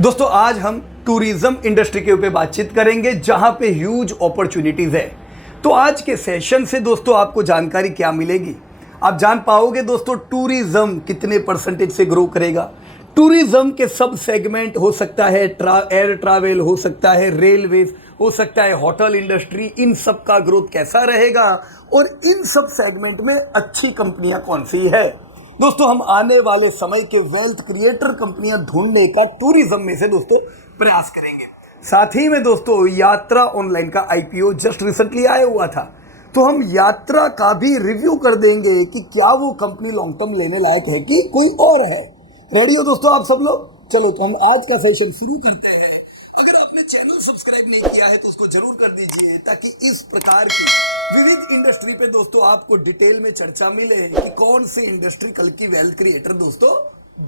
दोस्तों आज हम टूरिज्म इंडस्ट्री के ऊपर बातचीत करेंगे जहां पे ह्यूज अपॉर्चुनिटीज है। तो आज के सेशन से दोस्तों आपको जानकारी क्या मिलेगी, आप जान पाओगे दोस्तों टूरिज्म कितने परसेंटेज से ग्रो करेगा। टूरिज्म के सब सेगमेंट हो सकता है, एयर ट्रैवल हो सकता है, रेलवेज हो सकता है, होटल इंडस्ट्री, इन सब का ग्रोथ कैसा रहेगा और इन सब सेगमेंट में अच्छी कंपनियां कौन सी है। दोस्तों हम आने वाले समय के वेल्थ क्रिएटर कंपनियां ढूंढने का टूरिज्म में से दोस्तों प्रयास करेंगे। साथ ही में दोस्तों यात्रा ऑनलाइन का आईपीओ जस्ट रिसेंटली आया हुआ था, तो हम यात्रा का भी रिव्यू कर देंगे कि क्या वो कंपनी लॉन्ग टर्म लेने लायक है कि कोई और है। रेडी हो दोस्तों आप सब लोग? चलो तो हम आज का सेशन शुरू करते हैं। अगर आपने चैनल सब्सक्राइब नहीं किया है तो उसको जरूर कर दीजिए, ताकि इस प्रकार की विविध इंडस्ट्री पे दोस्तों आपको डिटेल में चर्चा मिले कि कौन सी इंडस्ट्री कल की वेल्थ क्रिएटर दोस्तों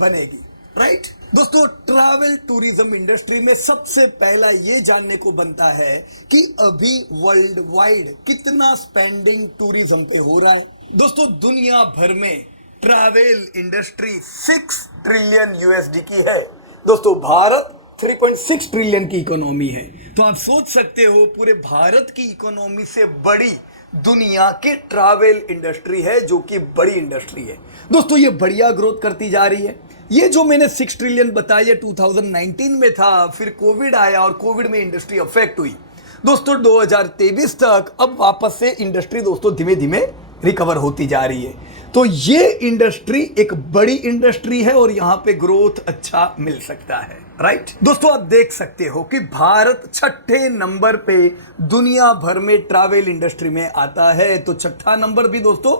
बनेगी। राइट दोस्तों, ट्रैवल टूरिज्म इंडस्ट्री में सबसे पहला ये जानने को बनता है कि अभी वर्ल्ड वाइड कितना स्पेंडिंग टूरिज्म पे हो रहा है। दोस्तों दुनिया भर में ट्रैवल इंडस्ट्री 6 ट्रिलियन यूएसडी की है। दोस्तों भारत 3.6 ट्रिलियन की इकोनॉमी है, तो आप सोच सकते हो पूरे भारत की इकोनॉमी से बड़ी दुनिया की ट्रैवल इंडस्ट्री है, जो कि बड़ी इंडस्ट्री है। दोस्तों ये बढ़िया ग्रोथ करती जा रही है। ये जो मैंने 6 ट्रिलियन बताया 2019 में था, फिर कोविड आया और कोविड में इंडस्ट्री अफेक्ट हुई। दोस्तों 2023 तक अब वापस से इंडस्ट्री दोस्तों धीमे धीमे रिकवर होती जा रही है। तो ये इंडस्ट्री एक बड़ी इंडस्ट्री है और यहां पे ग्रोथ अच्छा मिल सकता है। राइट दोस्तों, आप देख सकते हो कि भारत 6ठे नंबर पे दुनिया भर में ट्रैवल इंडस्ट्री में आता है। तो 6ठा नंबर भी दोस्तों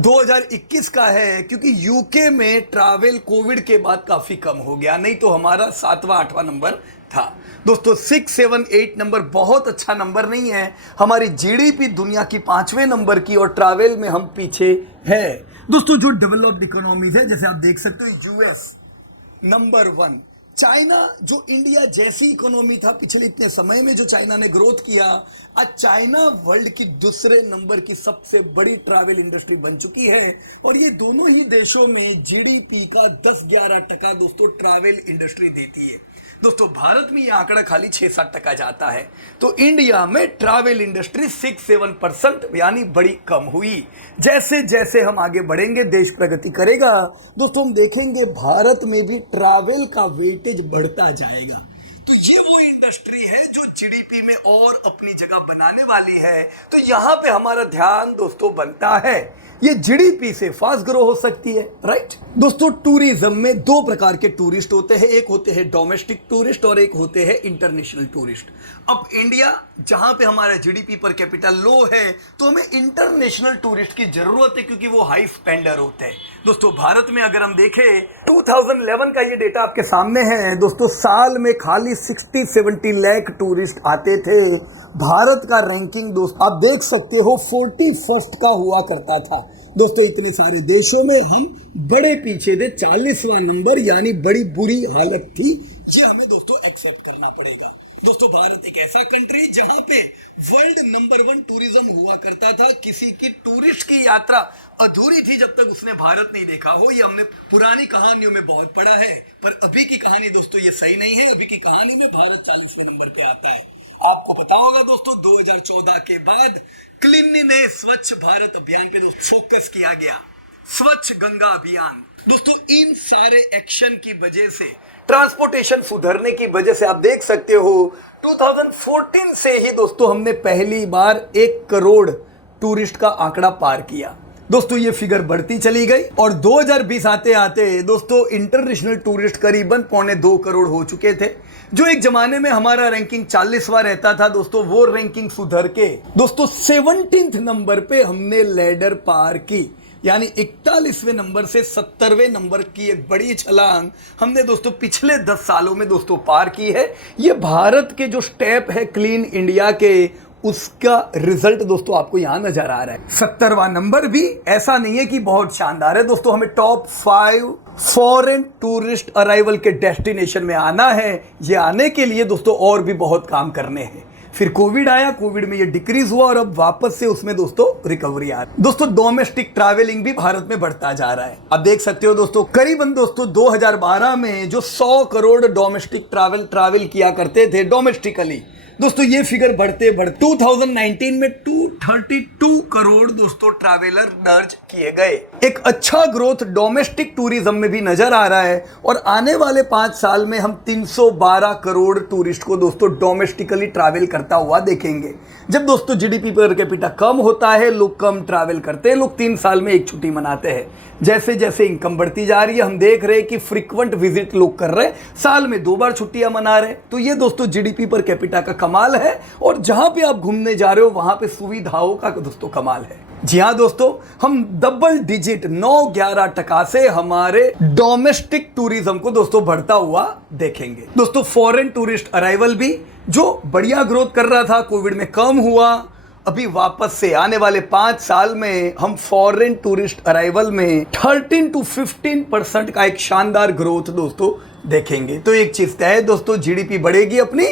2021 का है, क्योंकि यूके में ट्रैवल कोविड के बाद काफी कम हो गया, नहीं तो हमारा 7वां 8वां नंबर था। दोस्तों 6, 7, 8 नंबर बहुत अच्छा नंबर नहीं है। हमारी जीडीपी दुनिया की 5वें नंबर की और ट्रैवल में हम पीछे है। दोस्तों जो डेवलप्ड इकोनॉमीज है, जैसे आप देख सकते हो यूएस नंबर 1, चाइना जो इंडिया जैसी इकोनॉमी था पिछले इतने समय में जो चाइना ने ग्रोथ किया, आज चाइना वर्ल्ड की दूसरे नंबर की सबसे बड़ी ट्रैवल इंडस्ट्री बन चुकी है। और ये दोनों ही देशों में जीडीपी का 10-11% दोस्तों ट्रैवल इंडस्ट्री देती है। दोस्तों भारत में यह आंकड़ा खाली 6-7% जाता है, तो इंडिया में ट्रैवल इंडस्ट्री 6-7% यानी बड़ी कम हुई। जैसे जैसे हम आगे बढ़ेंगे देश प्रगति करेगा, दोस्तों हम देखेंगे भारत में भी ट्रैवल का वेटेज बढ़ता जाएगा। तो ये वो इंडस्ट्री है जो जीडीपी में और अपनी जगह बनाने वाली है। तो यहां पे हमारा ध्यान दोस्तों बनता है, ये जीडीपी से फास्ट ग्रो हो सकती है। राइट दोस्तों, टूरिज्म में 2 प्रकार के टूरिस्ट होते हैं, एक होते हैं डोमेस्टिक टूरिस्ट और एक होते हैं इंटरनेशनल टूरिस्ट। अब इंडिया जहां पे हमारा जीडीपी पर कैपिटल लो है, तो हमें इंटरनेशनल टूरिस्ट की जरूरत है, क्योंकि वो हाई स्पेंडर होते हैं। दोस्तों भारत में अगर हम देखें 2011 का ये डेटा आपके सामने है। दोस्तों साल में खाली 60-70 लाख टूरिस्ट आते थे। भारत का रैंकिंग दोस्तों आप देख सकते हो 41st का हुआ करता था। दोस्तों इतने सारे देशों में हम बड़े पीछे थे, 40वां नंबर, यानी बड़ी बुरी हालत थी। ये हमें दोस्तों एक्सेप्ट करना पड़ेगा। दोस्तों भारत एक ऐसा कंट्री जहां पे वर्ल्ड नंबर 1 टूरिज्म हुआ करता था। किसी की टूरिस्ट की यात्रा अधूरी थी जब तक उसने भारत नहीं देखा हो। ये हमने पुरानी कहानियों में बहुत पढ़ा है, पर अभी की कहानी दोस्तों ये सही नहीं है। अभी की कहानी में भारत 40वें नंबर पे आता है। आपको पता होगा दोस्तों 2014 के बाद क्लीनलीनेस स्वच्छ भारत अभियान पे फोकस किया गया, स्वच्छ गंगा अभियान। दोस्तों इन सारे एक्शन की वजह से, ट्रांसपोर्टेशन सुधरने की वजह से आप देख सकते हो 2014 से ही दोस्तों हमने पहली बार 1 करोड़ टूरिस्ट का आंकड़ा पार किया। दोस्तों ये फिगर बढ़ती चली गई और 2020 आते आते दोस्तों इंटरनेशनल टूरिस्ट करीबन 1.25 करोड़ हो चुके थे। जो एक जमाने में हमारा रैंकिंग 40वां रहता था दोस्तों, वो रैंकिंग सुधर के दोस्तों 17th नंबर पे हमने लैडर पार की, यानी 41वें नंबर से 70वें नंबर की एक बड़ी छलांग हमने दोस्तों पिछले 10 सालों में दोस्तों पार की है। ये भारत के जो स्टेप है क्लीन इंडिया के, उसका रिजल्ट दोस्तों आपको यहां नजर आ रहा है। 70वां नंबर भी ऐसा नहीं है कि बहुत शानदार है दोस्तों, हमें टॉप 5 फॉरेन टूरिस्ट अराइवल के डेस्टिनेशन में आना है। ये आने के लिए दोस्तों और भी बहुत काम करने हैं। फिर कोविड आया, कोविड में ये डिक्रीज हुआ और अब वापस से उसमें दोस्तों रिकवरी आ रही। दोस्तों डोमेस्टिक ट्रैवलिंग भी भारत में बढ़ता जा रहा है। अब देख सकते हो दोस्तों, करीबन दोस्तों 2012 में जो 100 करोड़ डोमेस्टिक ट्रैवल किया करते थे डोमेस्टिकली, दोस्तों ये फिगर बढ़ते बढ़ते 2019 में 232 करोड़ दोस्तों ट्रैवलर दर्ज किए गए। एक अच्छा ग्रोथ डोमेस्टिक टूरिज्म में भी नजर आ रहा है और आने वाले 5 साल में हम 312 करोड़ टूरिस्ट को दोस्तों डोमेस्टिकली ट्रैवल करता हुआ देखेंगे। जब दोस्तों जीडीपी पर कैपिटा कम होता है, लोग कम ट्रैवल करते हैं, लोग 3 साल में एक छुट्टी मनाते हैं। जैसे जैसे इनकम बढ़ती जा रही है, हम देख रहे हैं कि फ्रीक्वेंट विजिट लोग कर रहे हैं, साल में 2 बार छुट्टियां मना रहे हैं। तो ये दोस्तों जीडीपी पर कैपिटा का कमाल है और जहां पे आप घूमने जा रहे हो वहां पे सुविधाओं का दोस्तों कमाल है। जी हाँ दोस्तों, हम डबल डिजिट 9-11% से हमारे डोमेस्टिक टूरिज्म को दोस्तों बढ़ता हुआ देखेंगे। दोस्तों फॉरेन टूरिस्ट अराइवल भी जो बढ़िया ग्रोथ कर रहा था, कोविड में कम हुआ, अभी वापस से आने वाले 5 साल में हम फॉरेन टूरिस्ट अराइवल में 13 to 15% का एक शानदार ग्रोथ दोस्तों देखेंगे। तो एक चीज तय है दोस्तों, जीडीपी बढ़ेगी अपनी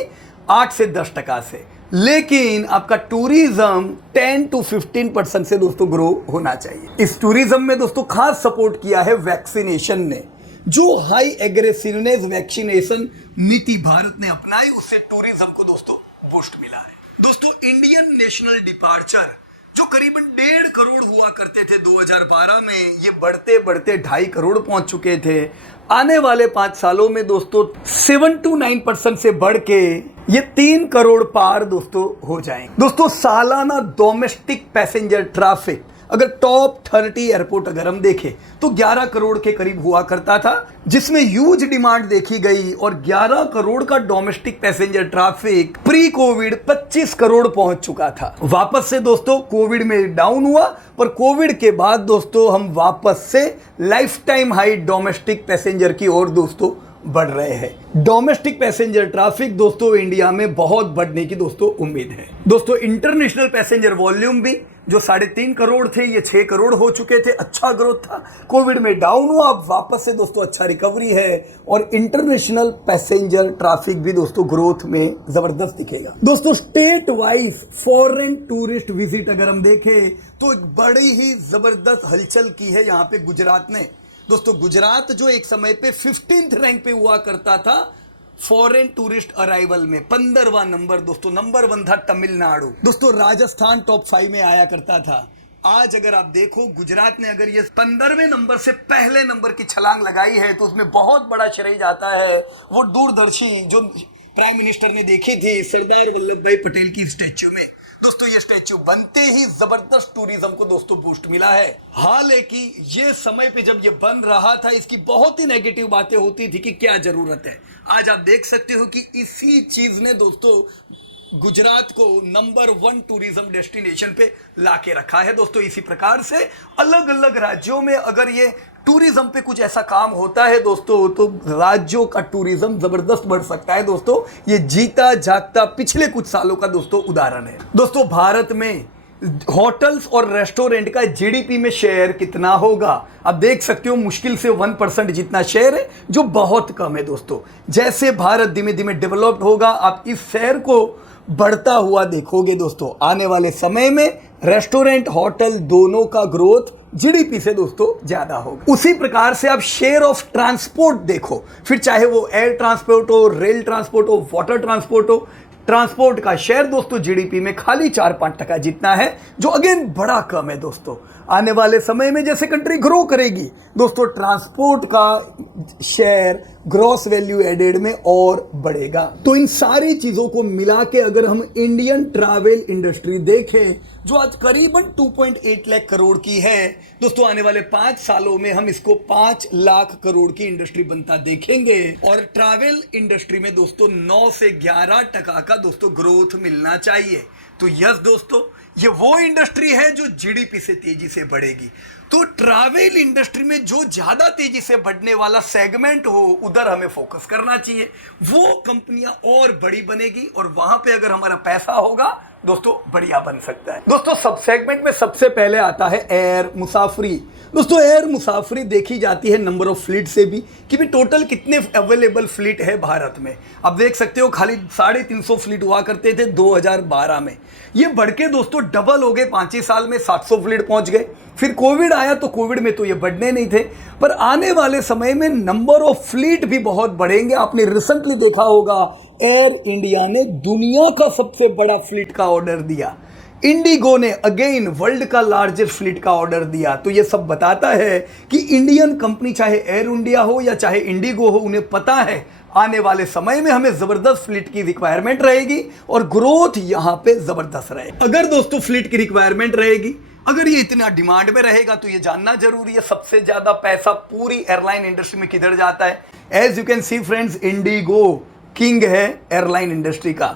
8 से 10% से, लेकिन आपका टूरिज्म 10 to 15% से दोस्तों ग्रो होना चाहिए। इस टूरिज्म में दोस्तों खास सपोर्ट किया है वैक्सीनेशन ने। जो हाई एग्रेसिवनेस वैक्सीनेशन नीति भारत ने अपनाई, उससे टूरिज्म को दोस्तों बूस्ट मिला है। दोस्तों इंडियन नेशनल डिपार्चर जो करीबन 1.5 करोड़ हुआ करते थे 2012 में, ये बढ़ते बढ़ते 2.5 करोड़ पहुंच चुके थे। आने वाले 5 सालों में दोस्तों 7 to 9% से बढ़ के ये 3 करोड़ पार दोस्तों हो जाएंगे। दोस्तों सालाना डोमेस्टिक पैसेंजर ट्रैफिक अगर टॉप 30 एयरपोर्ट अगर हम देखें तो 11 करोड़ के करीब हुआ करता था, जिसमें ह्यूज डिमांड देखी गई और 11 करोड़ का domestic passenger traffic pre Covid 25 crore पहुंच चुका था। वापस से दोस्तों कोविड में डाउन हुआ, पर कोविड के बाद दोस्तों हम वापस से life time high domestic passenger की ओर दोस्तों बढ़ रहे हैं। डोमेस्टिक पैसेंजर ट्रैफिक दोस्तों इंडिया में बहुत बढ़ने की दोस्तों उम्मीद है। दोस्तों इंटरनेशनल पैसेंजर वॉल्यूम भी जो 3.5 करोड़ थे, ये 6 करोड़ हो चुके थे। अच्छा ग्रोथ था, कोविड में डाउन हुआ, अब वापस से दोस्तों अच्छा रिकवरी है और इंटरनेशनल पैसेंजर ट्रैफिक भी दोस्तों ग्रोथ में जबरदस्त दिखेगा। दोस्तों state wise foreign tourist visit अगर हम देखें तो एक बड़ी ही जबरदस्त हलचल की है यहाँ पे गुजरात ने। दोस्तों गुजरात जो एक समय पे 15th रैंक पे हुआ करता था फॉरेन टूरिस्ट अराइवल में, 15वां नंबर दोस्तों, नंबर 1 था तमिलनाडु। दोस्तों राजस्थान टॉप 5 में आया करता था। आज अगर आप देखो गुजरात ने अगर ये 15वें नंबर से पहले नंबर की छलांग लगाई है तो उसमें बहुत बड़ा श्रेय जाता है वो दूरदर्शी जो प्राइम मिनिस्टर ने देखी थी सरदार वल्लभ भाई पटेल की स्टैच्यू में। दोस्तों ये स्टैच्यू बनते ही जबरदस्त टूरिज्म को दोस्तों बूस्ट मिला है। हालांकि ये समय पे जब ये बन रहा था इसकी बहुत ही नेगेटिव बातें होती थी कि क्या जरूरत है। आज आप देख सकते हो कि इसी चीज ने दोस्तों गुजरात को नंबर 1 टूरिज्म डेस्टिनेशन पे लाके रखा है। दोस्तों इसी प्रकार से अलग अलग राज्यों में अगर ये टूरिज्म पे कुछ ऐसा काम होता है दोस्तों तो राज्यों का टूरिज्म जबरदस्त बढ़ सकता है। दोस्तों ये जीता जागता पिछले कुछ सालों का दोस्तों उदाहरण है। दोस्तों भारत में होटल्स और रेस्टोरेंट का जीडीपी में शेयर कितना होगा आप देख सकते हो, मुश्किल से 1% जितना शेयर है, जो बहुत कम है। दोस्तों जैसे भारत धीमे धीमे डेवलप्ड होगा आप इस शेयर को बढ़ता हुआ देखोगे। दोस्तों आने वाले समय में रेस्टोरेंट होटल दोनों का ग्रोथ जीडीपी से दोस्तों ज्यादा होगा। उसी प्रकार से आप शेयर ऑफ ट्रांसपोर्ट देखो, फिर चाहे वो एयर ट्रांसपोर्ट हो, रेल ट्रांसपोर्ट हो, वाटर ट्रांसपोर्ट हो, ट्रांसपोर्ट का शेयर दोस्तों जीडीपी में खाली 4-5% जितना है, जो अगेन बड़ा कम है। दोस्तों आने वाले समय में जैसे कंट्री ग्रो करेगी दोस्तों ट्रांसपोर्ट का शेयर ग्रॉस वैल्यू एडेड में और बढ़ेगा। तो इन सारी चीजों को मिला के अगर हम इंडियन ट्रैवल इंडस्ट्री देखें जो आज करीबन 2.8 लाख करोड़ की है, दोस्तों आने वाले 5 सालों में हम इसको 5 लाख करोड़ की इंडस्ट्री बनता देखेंगे और ट्रैवल इंडस्ट्री में दोस्तों 9 से 11% का दोस्तों ग्रोथ मिलना चाहिए। तो यस दोस्तों ये वो इंडस्ट्री है जो जीडीपी से तेजी से बढ़ेगी। तो ट्रैवल इंडस्ट्री में जो ज्यादा तेजी से बढ़ने वाला सेगमेंट हो उधर हमें फोकस करना चाहिए, वो कंपनियां और बड़ी बनेगी और वहां पे अगर हमारा पैसा होगा दोस्तों बढ़िया बन सकता है। दोस्तों सब सेगमेंट में सबसे पहले आता है एयर मुसाफरी। दोस्तों एयर मुसाफरी देखी जाती है नंबर ऑफ फ्लीट से भी कि भी टोटल कितने अवेलेबल फ्लीट है भारत में। आप देख सकते हो खाली 350 फ्लीट हुआ करते थे 2012 में, ये बढ़ के दोस्तों डबल हो गए 5 ही साल में, 700 फ्लीट पहुंच गए। फिर कोविड आया तो कोविड में तो ये बढ़ने नहीं थे, पर आने वाले समय में नंबर ऑफ फ्लीट भी बहुत बढ़ेंगे। आपने रिसेंटली देखा होगा एयर इंडिया ने दुनिया का सबसे बड़ा फ्लीट का ऑर्डर दिया, इंडिगो ने अगेन वर्ल्ड का लार्जेस्ट फ्लीट का ऑर्डर दिया। तो ये सब बताता है कि इंडियन कंपनी चाहे एयर इंडिया हो या चाहे इंडिगो हो, उन्हें पता है आने वाले समय में हमें जबरदस्त फ्लीट की रिक्वायरमेंट रहेगी और ग्रोथ यहां पे जबरदस्त रहेगी। अगर दोस्तों फ्लीट की रिक्वायरमेंट रहेगी, अगर ये इतना डिमांड में रहेगा तो ये जानना जरूरी है सबसे ज्यादा पैसा पूरी एयरलाइन इंडस्ट्री में किधर जाता है। As you can see friends, IndiGo king है एयरलाइन इंडस्ट्री का,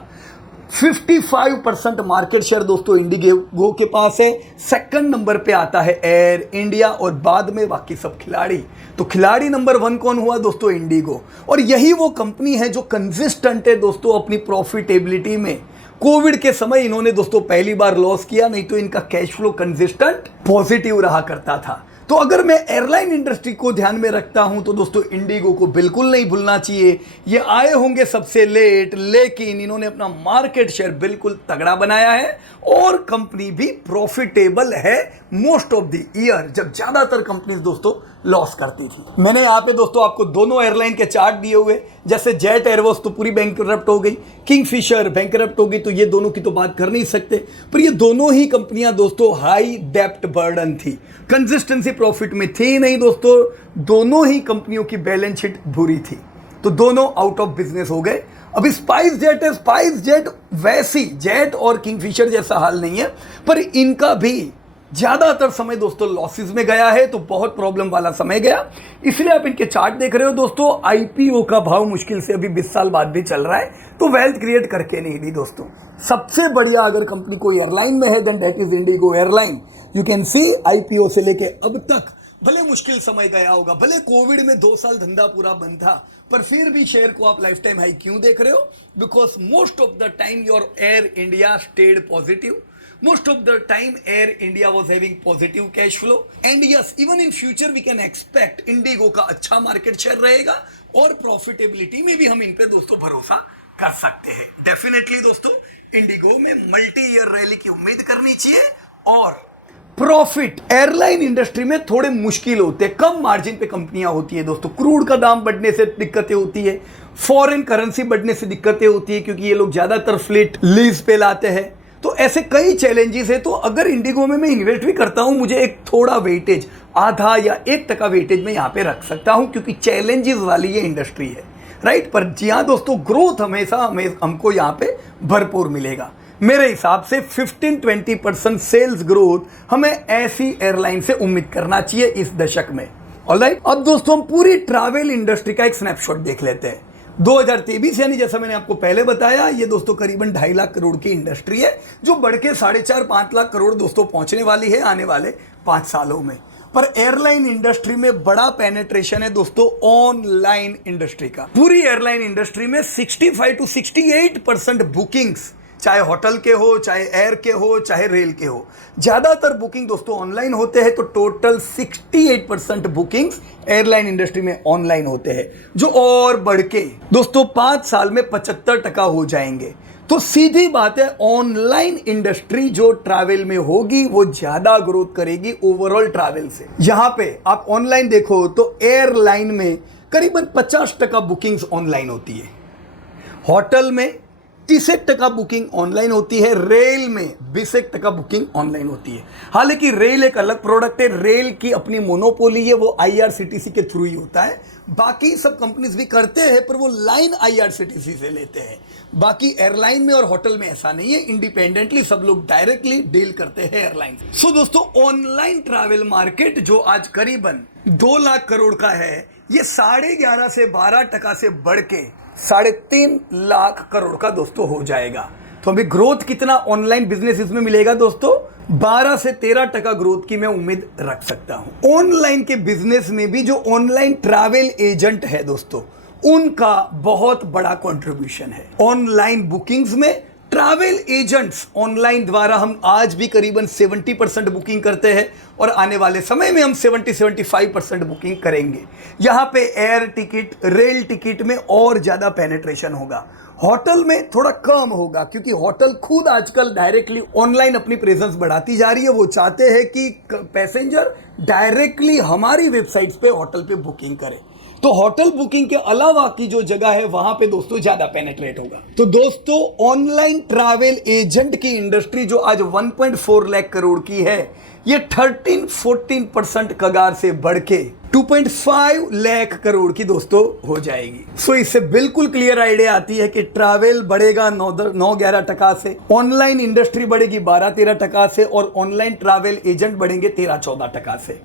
55% मार्केट शेयर दोस्तों इंडिगो के पास है। सेकंड नंबर पे आता है एयर इंडिया और बाद में बाकी सब खिलाड़ी। तो खिलाड़ी नंबर 1 कौन हुआ दोस्तों? इंडिगो। और यही वो कंपनी है जो कंसिस्टेंट है दोस्तों अपनी प्रॉफिटेबिलिटी में। कोविड के समय इन्होंने दोस्तों पहली बार लॉस किया, नहीं तो इनका कैश फ्लो कंसिस्टेंट पॉजिटिव रहा करता था। तो अगर मैं एयरलाइन इंडस्ट्री को ध्यान में रखता हूं तो दोस्तों इंडिगो को बिल्कुल नहीं भूलना चाहिए। ये आए होंगे सबसे लेट, लेकिन इन्होंने अपना मार्केट शेयर बिल्कुल तगड़ा बनाया है और कंपनी भी प्रॉफिटेबल है मोस्ट ऑफ द ईयर, जब ज्यादातर कंपनीज दोस्तों लॉस करती थी। मैंने यहाँ पे दोस्तों आपको दोनों एयरलाइन के चार्ट दिए हुए, जैसे जेट एयरवेज तो पूरी बैंकरप्ट हो गई, किंगफिशर बैंकरप्ट हो गई, तो ये दोनों की तो बात कर नहीं सकते। पर ये दोनों ही कंपनियां दोस्तों हाई डेप्ट बर्डन थी, कंसिस्टेंसी प्रॉफिट में थी नहीं दोस्तों। दोनों ही कंपनियों की बैलेंस शीट बुरी थी, तो दोनों आउट ऑफ बिजनेस हो गए। अभी स्पाइस जेट है, स्पाइस जेट वैसी जेट और किंगफिशर जैसा हाल नहीं है, पर इनका भी ज्यादातर समय दोस्तों लॉसेस में गया है, तो बहुत प्रॉब्लम वाला समय गया। इसलिए आप इनके चार्ट देख रहे हो दोस्तों। आईपीओ का भाव मुश्किल से अभी 20 साल बाद भी चल रहा है, तो वेल्थ क्रिएट करके नहीं दी दोस्तों। सबसे बढ़िया अगर कंपनी कोई एयरलाइन में है then that is IndiGo airline. You can see IPO से लेके अब तक भले मुश्किल समय गया होगा, भले कोविड में 2 साल धंधा पूरा बंद था, पर फिर भी शेयर को आप लाइफ टाइम हाई क्यों देख रहे हो? Because most of the time your Air India stayed positive, most of the time Air India was having positive cash flow, and yes, even in future we can expect Indigo का अच्छा market share रहेगा और profitability में भी हम इन पे दोस्तों भरोसा कर सकते हैं। डेफिनेटली दोस्तों इंडिगो में मल्टी ईयर रैली की उम्मीद करनी चाहिए। और प्रॉफिट एयरलाइन इंडस्ट्री में थोड़े मुश्किल होते हैं, कम मार्जिन पे कंपनियां होती है दोस्तों। क्रूड का दाम बढ़ने से दिक्कतें होती है, फॉरेन करेंसी बढ़ने से दिक्कतें होती है, क्योंकि ये लोग ज्यादातर फ्लीट लीज पे लाते हैं। तो ऐसे कई चैलेंजेस है। तो अगर इंडिगो में मैं इन्वेस्ट भी करता हूं, मुझे एक थोड़ा वेटेज, आधा या 1% वेटेज में यहां पे रख सकता हूं, क्योंकि चैलेंजेस वाली ये इंडस्ट्री है, राइट। पर जी हाँ दोस्तों, ग्रोथ हमेशा हमको यहां पे भरपूर मिलेगा। मेरे हिसाब से 15-20% सेल्स ग्रोथ हमें ऐसी एयरलाइन से उम्मीद करना चाहिए इस दशक में। ऑलराइट, अब दोस्तों हम पूरी ट्रैवल इंडस्ट्री का एक स्नैपशॉट देख लेते हैं। 2023 यानी जैसा मैंने आपको पहले बताया, ये दोस्तों करीबन 2.5 लाख करोड़ की इंडस्ट्री है, जो बढ़ के 4.5-5 लाख करोड़ दोस्तों पहुंचने वाली है आने वाले 5 सालों में। पर एयरलाइन इंडस्ट्री में बड़ा पेनिट्रेशन है दोस्तों ऑनलाइन इंडस्ट्री का। पूरी एयरलाइन इंडस्ट्री में 65 to 68% बुकिंग्स, चाहे होटल के हो, चाहे एयर के हो, चाहे रेल के हो, ज्यादातर बुकिंग दोस्तों ऑनलाइन होते हैं। तो टोटल 68% बुकिंग्स एयरलाइन इंडस्ट्री में ऑनलाइन होते हैं, जो और बढ़ के दोस्तों 5 साल में 75% हो जाएंगे। तो सीधी बात है, ऑनलाइन इंडस्ट्री जो ट्रैवल में होगी वो ज्यादा ग्रोथ करेगी ओवरऑल ट्रैवल से। यहां पे आप ऑनलाइन देखो तो एयरलाइन में करीबन 50% बुकिंग्स ऑनलाइन होती है, होटल में 30% बुकिंग ऑनलाइन होती है, रेल में 20% बुकिंग ऑनलाइन होती है। हालांकि रेल एक अलग प्रोडक्ट है, रेल की अपनी मोनोपोली है, वो आईआरसीटीसी के थ्रू ही होता है। बाकी सब कंपनीज भी करते हैं, पर वो लाइन आईआरसीटीसी से लेते हैं। बाकी एयरलाइन में और होटल में ऐसा नहीं है, इंडिपेंडेंटली सब लोग डायरेक्टली डील करते हैं एयरलाइन। सो दोस्तों, ऑनलाइन ट्रैवल मार्केट जो आज करीबन 2 लाख करोड़ का है, ये 11.5 से 12% से बढ़ के 3.5 लाख करोड़ का दोस्तों हो जाएगा। तो अभी ग्रोथ कितना ऑनलाइन बिजनेस इसमें मिलेगा दोस्तों? 12 से 13% ग्रोथ की मैं उम्मीद रख सकता हूं। ऑनलाइन के बिजनेस में भी जो ऑनलाइन ट्रैवल एजेंट है दोस्तों, उनका बहुत बड़ा कंट्रीब्यूशन है। ऑनलाइन बुकिंग्स में ट्रैवल एजेंट्स ऑनलाइन द्वारा हम आज भी करीबन 70% बुकिंग करते हैं और आने वाले समय में हम 70-75% बुकिंग करेंगे। यहां पे एयर टिकट, रेल टिकट में और ज्यादा पेनिट्रेशन होगा। होटल में थोड़ा कम होगा क्योंकि होटल खुद आजकल डायरेक्टली ऑनलाइन अपनी प्रेजेंस बढ़ाती जा रही है। वो चाहते हैं कि पैसेंजर डायरेक्टली हमारी वेबसाइट्स पे होटल पे बुकिंग करें। तो होटल बुकिंग के अलावा की जो जगह है वहां पे दोस्तों ज्यादा पेनिट्रेट होगा। तो दोस्तों ऑनलाइन ट्रैवल एजेंट की इंडस्ट्री जो आज 1.4 लाख करोड़ की है, ये 13-14% कगार से बढ़ के 2.5 लाख करोड़ की दोस्तों हो जाएगी। सो इससे बिल्कुल क्लियर आइडिया आती है कि ट्रैवल बढ़ेगा 9-11% से, ऑनलाइन इंडस्ट्री बढ़ेगी 12-13% से और ऑनलाइन ट्रैवल एजेंट बढ़ेंगे 13-14% से।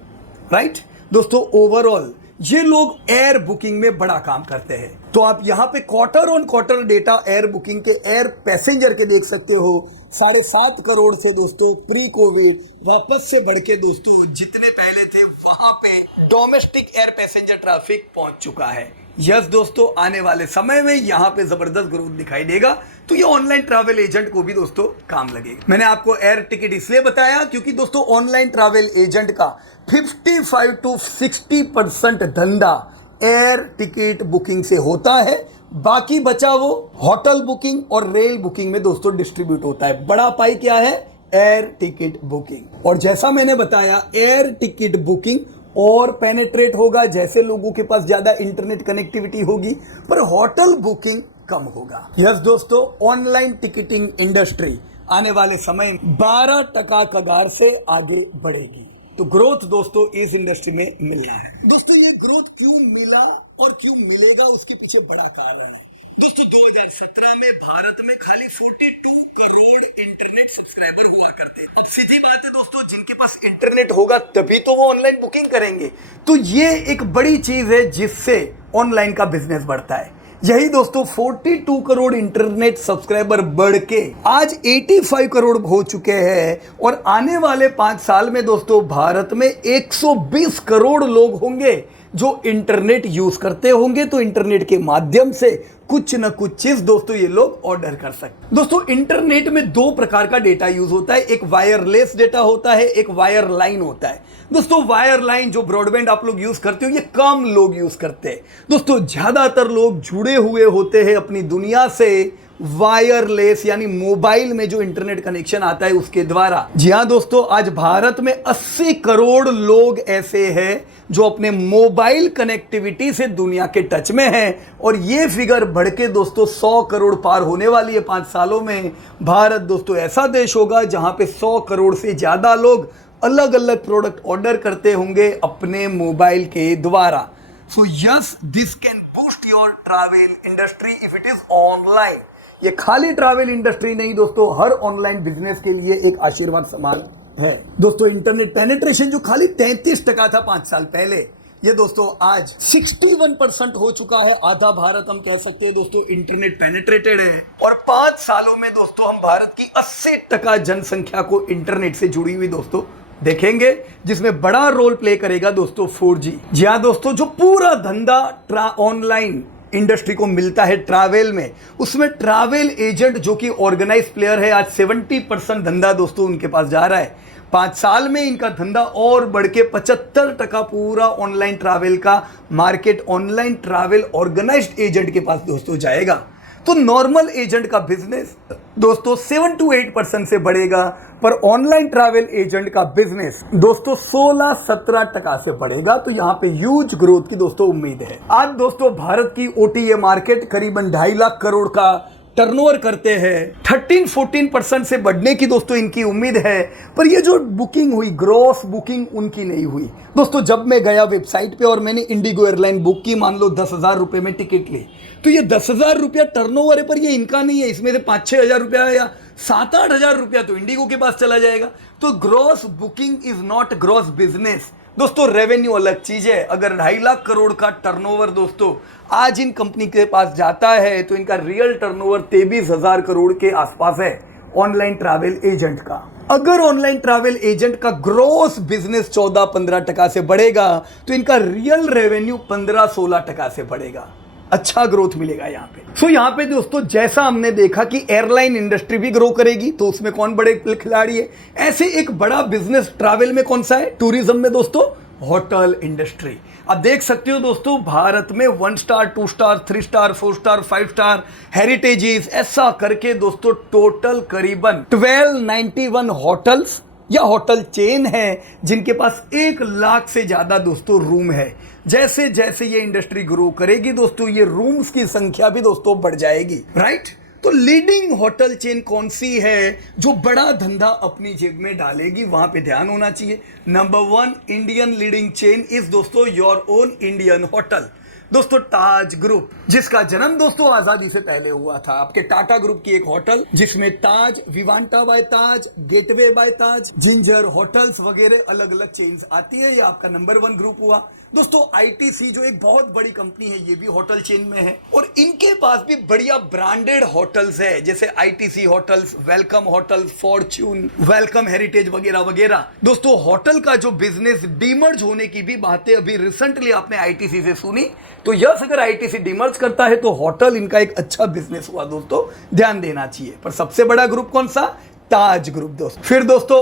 राइट दोस्तों, ओवरऑल ये लोग एयर बुकिंग में बड़ा काम करते हैं। तो आप यहां पे quarter on quarter data air booking के, एयर पैसेंजर के देख सकते हो। 7.5 करोड़ से दोस्तों प्री कोविड वापस से बढ़ के दोस्तों जितने पहले थे वहां पे डोमेस्टिक एयर पैसेंजर ट्रैफिक पहुंच चुका है। यस दोस्तों, आने वाले समय में यहां पे जबरदस्त ग्रोथ दिखाई देगा। तो ये ऑनलाइन ट्रैवल एजेंट को भी दोस्तों काम लगेगा। मैंने आपको एयर टिकट इसलिए बताया क्योंकि दोस्तों ऑनलाइन ट्रैवल एजेंट का 55-60% धंधा एयर टिकट बुकिंग से होता है। बाकी बचा वो होटल बुकिंग और रेल बुकिंग में दोस्तों डिस्ट्रीब्यूट होता है। बड़ा पाई क्या है? Air ticket booking. और जैसा मैंने बताया, एयर टिकट बुकिंग और पेनिट्रेट होगा जैसे लोगों के पास ज्यादा इंटरनेट कनेक्टिविटी होगी, पर होटल बुकिंग कम होगा। यस दोस्तों, ऑनलाइन टिकटिंग इंडस्ट्री आने वाले समय 12% कगार से आगे बढ़ेगी। तो ग्रोथ दोस्तों इस इंडस्ट्री में मिलना है। दोस्तों ये ग्रोथ क्यों मिला और क्यों मिलेगा, उसके पीछे बड़ा कारण है। दोस्तों 2017 में भारत में खाली 42 करोड़ इंटरनेट सब्सक्राइबर हुआ करते। अब सीधी बात है दोस्तों, जिनके पास इंटरनेट होगा तभी तो वो ऑनलाइन बुकिंग करेंगे। तो ये एक बड़ी चीज है जिससे ऑनलाइन का बिजनेस बढ़ता है। यही दोस्तों 42 करोड़ इंटरनेट सब्सक्राइबर बढ़ के आज 85 करोड़ हो चुके हैं और आने वाले 5 साल में दोस्तों भारत में 120 करोड़ लोग होंगे जो इंटरनेट यूज करते होंगे। तो इंटरनेट के माध्यम से कुछ न कुछ चीज दोस्तों ये लोग ऑर्डर कर सकते। दोस्तों इंटरनेट में 2 प्रकार का डेटा यूज होता है, एक वायरलेस डेटा होता है, एक वायर लाइन होता है। दोस्तों वायर लाइन जो ब्रॉडबैंड आप लोग यूज करते हो, ये कम लोग यूज करते हैं। दोस्तों ज्यादातर लोग जुड़े हुए होते हैं अपनी दुनिया से वायरलेस यानी मोबाइल में जो इंटरनेट कनेक्शन आता है उसके द्वारा। जी हाँ दोस्तों, आज भारत में 80 करोड़ लोग ऐसे हैं जो अपने मोबाइल कनेक्टिविटी से दुनिया के टच में हैं और ये फिगर बढ़ के दोस्तों 100 करोड़ पार होने वाली है 5 सालों में। भारत दोस्तों ऐसा देश होगा जहां पे 100 करोड़ से ज्यादा लोग अलग अलग प्रोडक्ट ऑर्डर करते होंगे अपने मोबाइल के द्वारा। So yes, this can boost your travel industry if it is online. ये खाली ट्रैवल इंडस्ट्री नहीं दोस्तों, हर ऑनलाइन बिजनेस के लिए एक आशीर्वाद समान है। दोस्तों इंटरनेट पेनिट्रेशन जो खाली 33% था 5 साल पहले, ये दोस्तों आज 61% हो चुका है। आधा भारत हम कह सकते हैं दोस्तों इंटरनेट पेनिट्रेटेड है। और 5 सालों में दोस्तों हम भारत की 80% जनसंख्या को इंटरनेट से जुड़ी हुई दोस्तों देखेंगे, जिसमें बड़ा रोल प्ले करेगा दोस्तों 4G। जी हाँ दोस्तों, जो पूरा धंधा ऑनलाइन इंडस्ट्री को मिलता है ट्रैवल में, उसमें ट्रैवल एजेंट जो कि ऑर्गेनाइज प्लेयर है, आज 70% धंधा दोस्तों उनके पास जा रहा है। 5 साल में इनका धंधा और बढ़ के 75% पूरा ऑनलाइन ट्रैवल का market online travel organised agent के पास दोस्तों जाएगा। तो नॉर्मल एजेंट का बिजनेस दोस्तों 7-8% से बढ़ेगा, पर ऑनलाइन ट्रैवल एजेंट का बिजनेस दोस्तों 16-17% से बढ़ेगा। तो यहाँ पे ह्यूज ग्रोथ की दोस्तों उम्मीद है। आज दोस्तों भारत की OTA मार्केट करीबन 2.5 लाख करोड़ का टर्नओवर करते हैं। 13-14% से बढ़ने की दोस्तों इनकी उम्मीद है। पर ये जो बुकिंग हुई, ग्रॉस बुकिंग उनकी नहीं हुई दोस्तों। जब मैं गया वेबसाइट पे और मैंने इंडिगो एयरलाइन बुक की, मान लो 10,000 रुपए में टिकट ली, तो ये 10,000 रुपया टर्नओवर है, पर ये इनका नहीं है। इसमें से 5-6 हजार रुपया या 7-8 हजार रुपया तो इंडिगो के पास चला जाएगा। तो gross booking is not gross business दोस्तों। रेवेन्यू अलग चीज है। अगर 2.5 लाख करोड़ का टर्नओवर दोस्तों आज इन कंपनी के पास जाता है, तो इनका रियल टर्नओवर 23,000 करोड़ के आसपास है ऑनलाइन ट्रैवल एजेंट का। अगर ऑनलाइन ट्रैवल एजेंट का ग्रोस बिजनेस 14-15% से बढ़ेगा तो इनका रियल रेवेन्यू 15-16% से बढ़ेगा। अच्छा ग्रोथ मिलेगा यहाँ पे। सो यहाँ पे दोस्तों जैसा हमने देखा कि एयरलाइन इंडस्ट्री भी ग्रो करेगी, तो उसमें कौन बड़े खिलाड़ी है, ऐसे एक बड़ा बिजनेस ट्रैवल में कौन सा है, टूरिज्म में दोस्तों होटल इंडस्ट्री। अब देख सकते हो दोस्तों भारत में 1 star 2 star 3 star 4 star 5 star heritages ऐसा करके दोस्तों टोटल करीबन 1291 होटल्स या होटल चेन है जिनके पास 1 लाख से ज्यादा दोस्तों रूम है। जैसे जैसे ये इंडस्ट्री ग्रो करेगी दोस्तों ये रूम्स की संख्या भी दोस्तों बढ़ जाएगी, राइट। तो लीडिंग होटल चेन कौन सी है जो बड़ा धंधा अपनी जेब में डालेगी, वहां पे ध्यान होना चाहिए। Number 1 Indian leading chain is दोस्तों योर ओन इंडियन होटल। दोस्तों ताज ग्रुप, जिसका जन्म दोस्तों आजादी से पहले हुआ था। आपके टाटा ग्रुप की एक होटल जिसमें ताज, विवांटा बाय ताज, गेटवे बाय ताज, जिंजर होटल्स वगैरह अलग अलग चेन्स आती है, ये आपका नंबर 1 ग्रुप हुआ। दोस्तों आईटीसी जो एक बहुत बड़ी कंपनी है ये भी होटल चेन में है और इनके पास भी बढ़िया ब्रांडेड होटल्स है, जैसे ITC hotels, welcome hotels, Fortune, welcome heritage वगैरह वगैरह। दोस्तों होटल का जो बिजनेस डीमर्ज होने की भी बातें अभी रिसेंटली आपने आईटीसी से सुनी, तो यस अगर आईटीसी डीमर्ज करता है तो होटल इनका एक अच्छा बिजनेस हुआ दोस्तों, ध्यान देना चाहिए। पर सबसे बड़ा ग्रुप कौन सा, ताज ग्रुप दोस्तों। फिर दोस्तों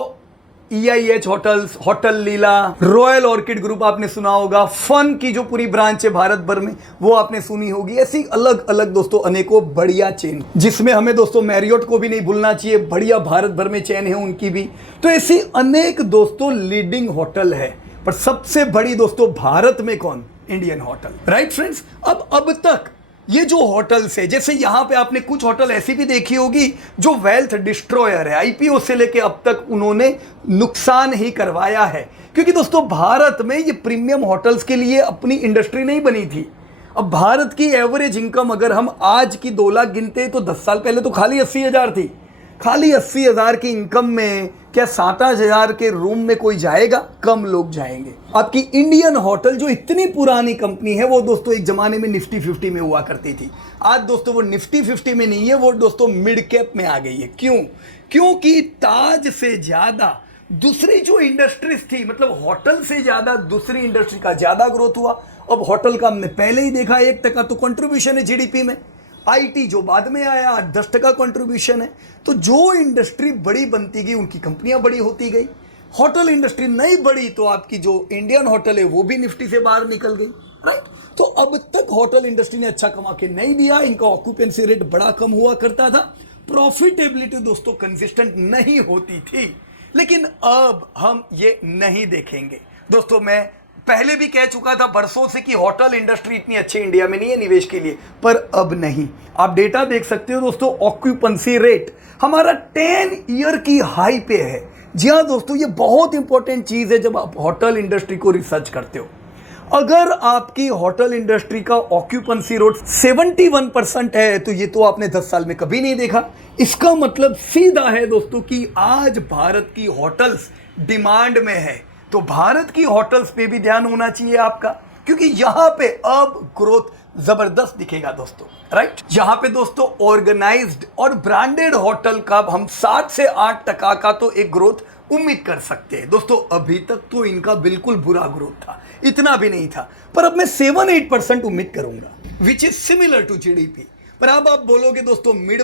EIH होटल्स, होटल लीला, रॉयल ऑर्किड ग्रुप आपने सुना होगा, फन की जो पूरी ब्रांच है भारत भर में वो आपने सुनी होगी। ऐसी अलग अलग दोस्तों अनेकों बढ़िया चेन, जिसमें हमें दोस्तों मैरियट को भी नहीं भूलना चाहिए, बढ़िया भारत भर में चेन है उनकी भी। तो ऐसी अनेक दोस्तों लीडिंग होटल है, पर सबसे बड़ी दोस्तों भारत में कौन, इंडियन होटल, राइट फ्रेंड्स। अब तक ये जो होटल्स है, जैसे यहां पे आपने कुछ होटल ऐसी भी देखी होगी जो वेल्थ डिस्ट्रॉयर है, आईपीओ से लेके अब तक उन्होंने नुकसान ही करवाया है, क्योंकि दोस्तों भारत में ये प्रीमियम होटल्स के लिए अपनी इंडस्ट्री नहीं बनी थी। अब भारत की एवरेज इनकम अगर हम आज की 2 लाख गिनते तो 10 साल पहले तो खाली 80,000 थी। खाली 80,000 की इनकम में क्या 27,000 के रूम में कोई जाएगा, कम लोग जाएंगे। आपकी इंडियन होटल जो इतनी पुरानी कंपनी है वो दोस्तों एक जमाने में निफ्टी 50 में हुआ करती थी, आज दोस्तों वो निफ्टी 50 में नहीं है, वो दोस्तों मिड कैप में आ गई है। क्यों, क्योंकि ताज से ज्यादा दूसरी जो इंडस्ट्रीज थी, मतलब होटल से ज्यादा दूसरी इंडस्ट्री का ज्यादा ग्रोथ हुआ। अब होटल का हमने पहले ही देखा 1% तो कंट्रीब्यूशन है जीडीपी में, आईटी जो बाद में आया 10% कंट्रीब्यूशन है। तो जो इंडस्ट्री बड़ी बनती गई उनकी कंपनियां बड़ी होती गई। होटल इंडस्ट्री नहीं बढ़ी तो आपकी जो इंडियन होटल है वो भी निफ्टी से बाहर निकल गई, राइट। तो अब तक होटल इंडस्ट्री ने अच्छा कमा के नहीं दिया, इनका ऑक्यूपेंसी रेट बड़ा कम हुआ करता था, प्रॉफिटेबिलिटी दोस्तों कंसिस्टेंट नहीं होती थी। लेकिन अब हम ये नहीं देखेंगे दोस्तों। मैं पहले भी कह चुका था बरसों से कि होटल इंडस्ट्री इतनी अच्छी इंडिया में नहीं है निवेश के लिए, पर अब नहीं। आप डेटा देख सकते हो दोस्तों, ऑक्यूपेंसी रेट हमारा 10 ईयर की हाई पे है। जी हाँ दोस्तों, ये बहुत इंपॉर्टेंट चीज है जब आप होटल इंडस्ट्री को रिसर्च करते हो। अगर आपकी होटल इंडस्ट्री का ऑक्यूपेंसी रेट 71% है तो ये तो आपने 10 साल में कभी नहीं देखा। इसका मतलब सीधा है दोस्तों कि आज भारत की होटल्स डिमांड में है, तो भारत की होटल्स पे भी ध्यान होना चाहिए आपका, क्योंकि यहां पे अब ग्रोथ जबरदस्त दिखेगा दोस्तों, राइट। यहां पे दोस्तों ऑर्गेनाइज्ड और ब्रांडेड होटल का हम 7 से 8% का तो एक ग्रोथ उम्मीद कर सकते हैं दोस्तों। अभी तक तो इनका बिल्कुल बुरा ग्रोथ था, इतना भी नहीं था, पर अब मैं 7-8% उम्मीद करूंगा, which is similar to GDP. पर अब आप बोलोगे दोस्तों मिड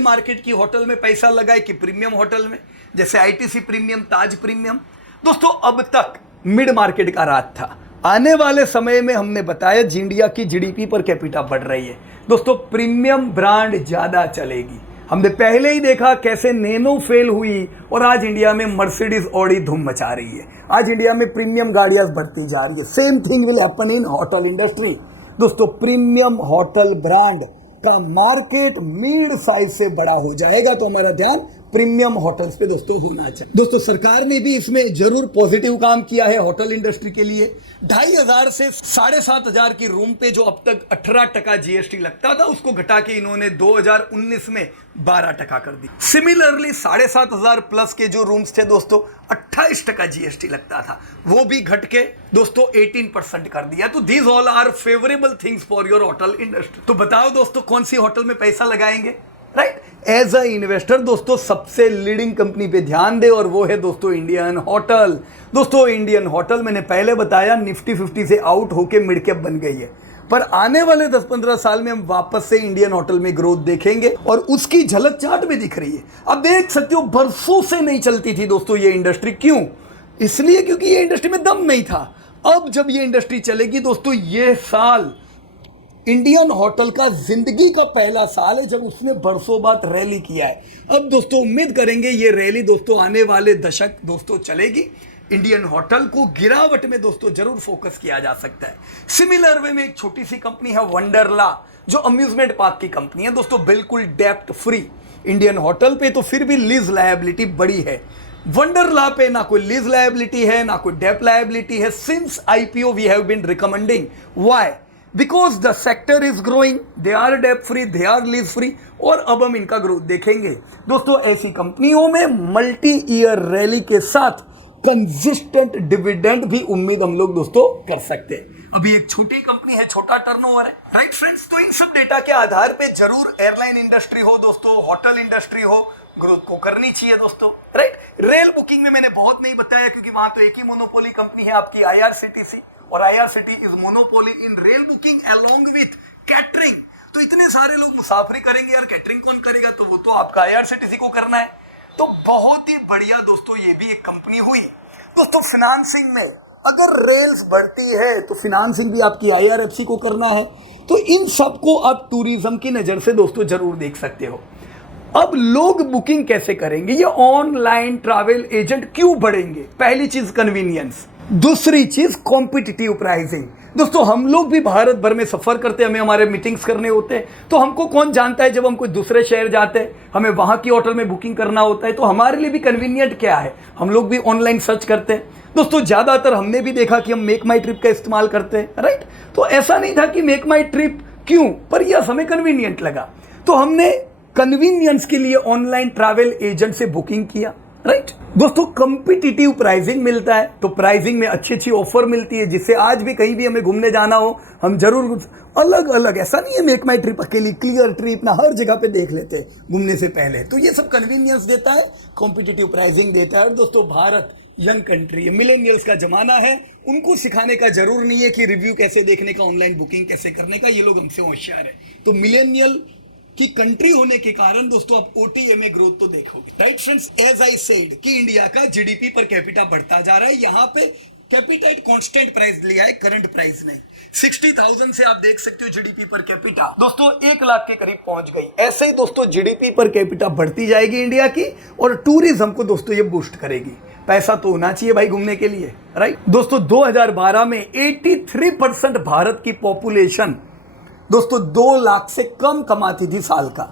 मार्केट की होटल में पैसा लगाए कि प्रीमियम होटल में, जैसे आईटीसी प्रीमियम, ताज प्रीमियम। दोस्तों अब तक मिड मार्केट का राज था, आने वाले समय में हमने बताया इंडिया की जीडीपी पर कैपिटा बढ़ रही है दोस्तों, प्रीमियम ब्रांड ज्यादा चलेगी। हमने पहले ही देखा कैसे नैनो फेल हुई और आज इंडिया में मर्सिडीज ऑडी धूम मचा रही है। आज इंडिया में प्रीमियम गाड़ियां बढ़ती जा रही है। Same thing will happen in hotel industry दोस्तों। प्रीमियम होटल ब्रांड का मार्केट मिड साइज से बड़ा हो जाएगा, तो हमारा ध्यान प्रीमियम होटल्स पे दोस्तों होना चाहिए। दोस्तों सरकार ने भी इसमें जरूर पॉजिटिव काम किया है होटल इंडस्ट्री के लिए। 2,500 से 7,500 की रूम पे जो अब तक 18% जीएसटी लगता था उसको घटा के इन्होंने 2019 में 12% कर दी। सिमिलरली 7,500 प्लस के जो रूम्स थे दोस्तों 28% जीएसटी लगता था, वो भी घट के दोस्तों 18% कर दिया। तो these all are favourable things for your hotel industry. तो बताओ दोस्तों कौन सी होटल में पैसा लगाएंगे, राइट। एज अ इन्वेस्टर दोस्तों सबसे लीडिंग कंपनी पे ध्यान दे और वो है दोस्तों इंडियन होटल। दोस्तों इंडियन होटल मैंने पहले बताया निफ्टी 50 से आउट होके मिड कैप बन गई है, पर आने वाले 10-15 साल में हम वापस से इंडियन होटल में ग्रोथ देखेंगे और उसकी झलक चार्ट में दिख रही है। अब देख सकते हो बरसों से नहीं चलती थी दोस्तों ये इंडस्ट्री, क्यों? इसलिए क्योंकि ये इंडस्ट्री में दम नहीं था। अब जब ये इंडस्ट्री चलेगी दोस्तों, ये साल इंडियन होटल का जिंदगी का पहला साल है जब उसने बरसों बाद रैली किया है। अब दोस्तों उम्मीद करेंगे ये रैली दोस्तों आने वाले दशक दोस्तों चलेगी। इंडियन होटल को गिरावट में दोस्तों जरूर फोकस किया जा सकता है। सिमिलर वे में एक छोटी सी कंपनी है वंडरला, जो अम्यूजमेंट पार्क की कंपनी है दोस्तों, बिल्कुल डेप्ट फ्री। इंडियन होटल पे तो फिर भी लीज लायबिलिटी बड़ी है, वंडरला पे ना कोई लीज लायबिलिटी है ना कोई डेप्ट लायबिलिटी है। Since IPO we have been recommending, why? Because the sector is growing, they are डेप्ट free, they are lease free, और अब हम इनका ग्रोथ देखेंगे दोस्तों। ऐसी कंपनियों में मल्टी ईयर रैली के साथ कंसिस्टेंट डिविडेंड भी उम्मीद हम लोग दोस्तों कर सकते हैं। अभी एक छोटी कंपनी है, छोटा टर्नओवर है, राइट फ्रेंड्स? तो इन सब डेटा के आधार पे जरूर एयरलाइन इंडस्ट्री हो दोस्तों, होटल इंडस्ट्री हो, ग्रोथ को करनी चाहिए दोस्तों, राइट? रेल बुकिंग में मैंने बहुत नहीं बताया क्योंकि वहां तो एक ही मोनोपोली कंपनी है आपकी IRCTC, और IRCTC is monopoly in rail booking along with catering. तो इतने सारे लोग मुसाफरी करेंगे यार, कैटरिंग कौन करेगा? तो वो तो आपका IRCTC को करना है। तो बहुत ही बढ़िया दोस्तों ये भी एक कंपनी हुई दोस्तों। फाइनेंसिंग में अगर रेल्स बढ़ती है तो फाइनेंसिंग भी आपकी IRFC को करना है। तो इन सबको आप टूरिज्म की नजर से दोस्तों जरूर देख सकते हो। अब लोग बुकिंग कैसे करेंगे? ये ऑनलाइन ट्रैवल एजेंट क्यों बढ़ेंगे? पहली चीज कन्वीनियंस, दूसरी चीज कॉम्पिटिटिव प्राइसिंग। दोस्तों हम लोग भी भारत भर में सफर करते हैं, हमें हमारे मीटिंग्स करने होते हैं, तो हमको कौन जानता है जब हम कोई दूसरे शहर जाते हैं हमें वहां की होटल में बुकिंग करना होता है, तो हमारे लिए भी कन्वीनियंट क्या है? हम लोग भी ऑनलाइन सर्च करते हैं दोस्तों। ज्यादातर हमने भी देखा कि हम मेक माई ट्रिप का इस्तेमाल करते हैं, राइट? तो ऐसा नहीं था कि मेक माई ट्रिप क्यों, पर यह हमें कन्वीनियंट लगा तो हमने कन्वीनियंस के लिए ऑनलाइन ट्रैवल एजेंट से बुकिंग किया, राइट? दोस्तों कॉम्पिटिटिव प्राइसिंग मिलता है, तो प्राइसिंग में अच्छी अच्छी ऑफर मिलती है जिससे आज भी कहीं भी हमें घूमने जाना हो हम जरूर अलग अलग, ऐसा नहीं है मेक माई ट्रिप अकेली, क्लियर ट्रिप ना, हर जगह पे देख लेते हैं घूमने से पहले। तो ये सब कन्वीनियंस देता है, कॉम्पिटिटिव प्राइसिंग देता है। और दोस्तों भारत यंग कंट्री है, मिलेनियल्स का जमाना है, उनको सिखाने का जरूर नहीं है कि रिव्यू कैसे देखने का, ऑनलाइन बुकिंग कैसे करने का, ये लोग हमसे होशियार है। तो मिलेनियल की कंट्री होने के कारण दोस्तों आप OTA में ग्रोथ तो देखोगे, right friends? As I said कि इंडिया का GDP पर कैपिटा बढ़ता जा रहा है, यहाँ पे कैपिटाइट कांस्टेंट प्राइस लिया है, करंट प्राइस नहीं। 60,000 से आप देख सकते हो GDP पर कैपिटा दोस्तों 1 लाख के करीब पहुंच गई। ऐसे ही दोस्तों GDP पर कैपिटा बढ़ती जाएगी इंडिया की, और टूरिज्म को दोस्तों ये बूस्ट करेगी। पैसा तो होना चाहिए भाई घूमने के लिए, राइट? दोस्तों 2012 में 83% भारत की पॉपुलेशन दोस्तों 2 लाख से कम कमाती थी साल का,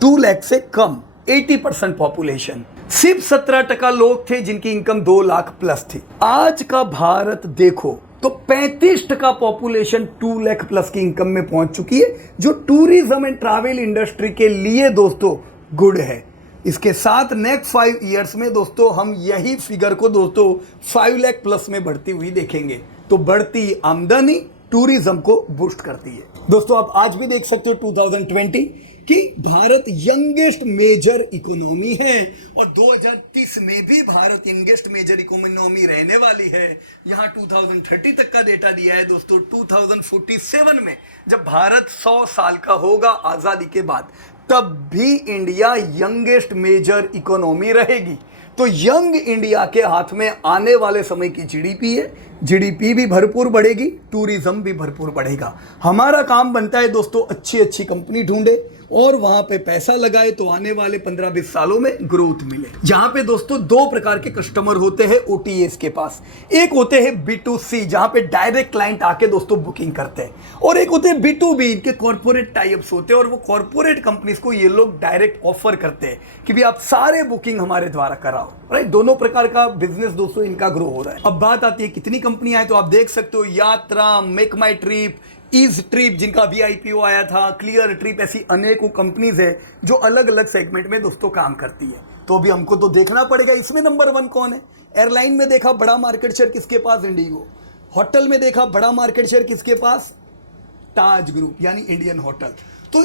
2 लाख से कम, 80% पॉपुलेशन। सिर्फ 17% लोग थे जिनकी इनकम 2 लाख प्लस थी। आज का भारत देखो तो 35% पॉपुलेशन 2 लाख प्लस की इनकम में पहुंच चुकी है, जो टूरिज्म एंड ट्रैवल इंडस्ट्री के लिए दोस्तों गुड है। इसके साथ नेक्स्ट 5 इयर्स में दोस्तों हम यही फिगर को दोस्तों 5 लाख प्लस में बढ़ती हुई देखेंगे। तो बढ़ती आमदनी टूरिज्म को बूस्ट करती है। दोस्तों आप आज भी देख सकते हो 2020 कि भारत यंगेस्ट मेजर इकोनॉमी है, और 2030 में भी भारत यंगेस्ट मेजर इकोनॉमी रहने वाली है। यहाँ 2030 तक का डेटा दिया है दोस्तों। 2047 में जब भारत 100 साल का होगा आजादी के बाद, तब भी इंडिया यंगेस्ट मेजर इकोनॉमी रहेगी। तो यंग इंडिया के हाथ में आने वाले समय की GDP है, GDP भी भरपूर बढ़ेगी, टूरिज्म भी भरपूर बढ़ेगा। हमारा काम बनता है दोस्तों अच्छी अच्छी कंपनी ढूंढे और वहां पे पैसा लगाए, तो आने वाले 15-20 सालों में ग्रोथ मिले। जहां पे दोस्तों 2 प्रकार के कस्टमर होते हैं OTAs के पास। एक होते हैं B2C जहां पे डायरेक्ट क्लाइंट आके दोस्तों बुकिंग करते हैं, और एक होते हैं B2B, इनके कॉर्पोरेट टाइप्स होते हैं, और वो कॉर्पोरेट कंपनीज को ये लोग डायरेक्ट ऑफर करते हैं कि भी आप सारे बुकिंग हमारे द्वारा कराओ, राइट? दोनों प्रकार का बिजनेस दोस्तों इनका ग्रो हो रहा है। अब बात आती है कितनी कंपनियां हैं, तो आप देख सकते हो यात्रा, मेक माई ट्रिप, ईज ट्रिप जिनका भी IPO आया था, क्लियर ट्रिप, ऐसी अनेकों कंपनीज है जो अलग अलग सेगमेंट में दोस्तों काम करती है। तो अभी हमको तो देखना पड़ेगा इसमें नंबर 1 कौन है। एयरलाइन में देखा बड़ा मार्केट शेयर किसके पास, इंडिगो। होटल में देखा बड़ा मार्केट शेयर किसके पास, ताज ग्रुप यानी इंडियन होटल। तो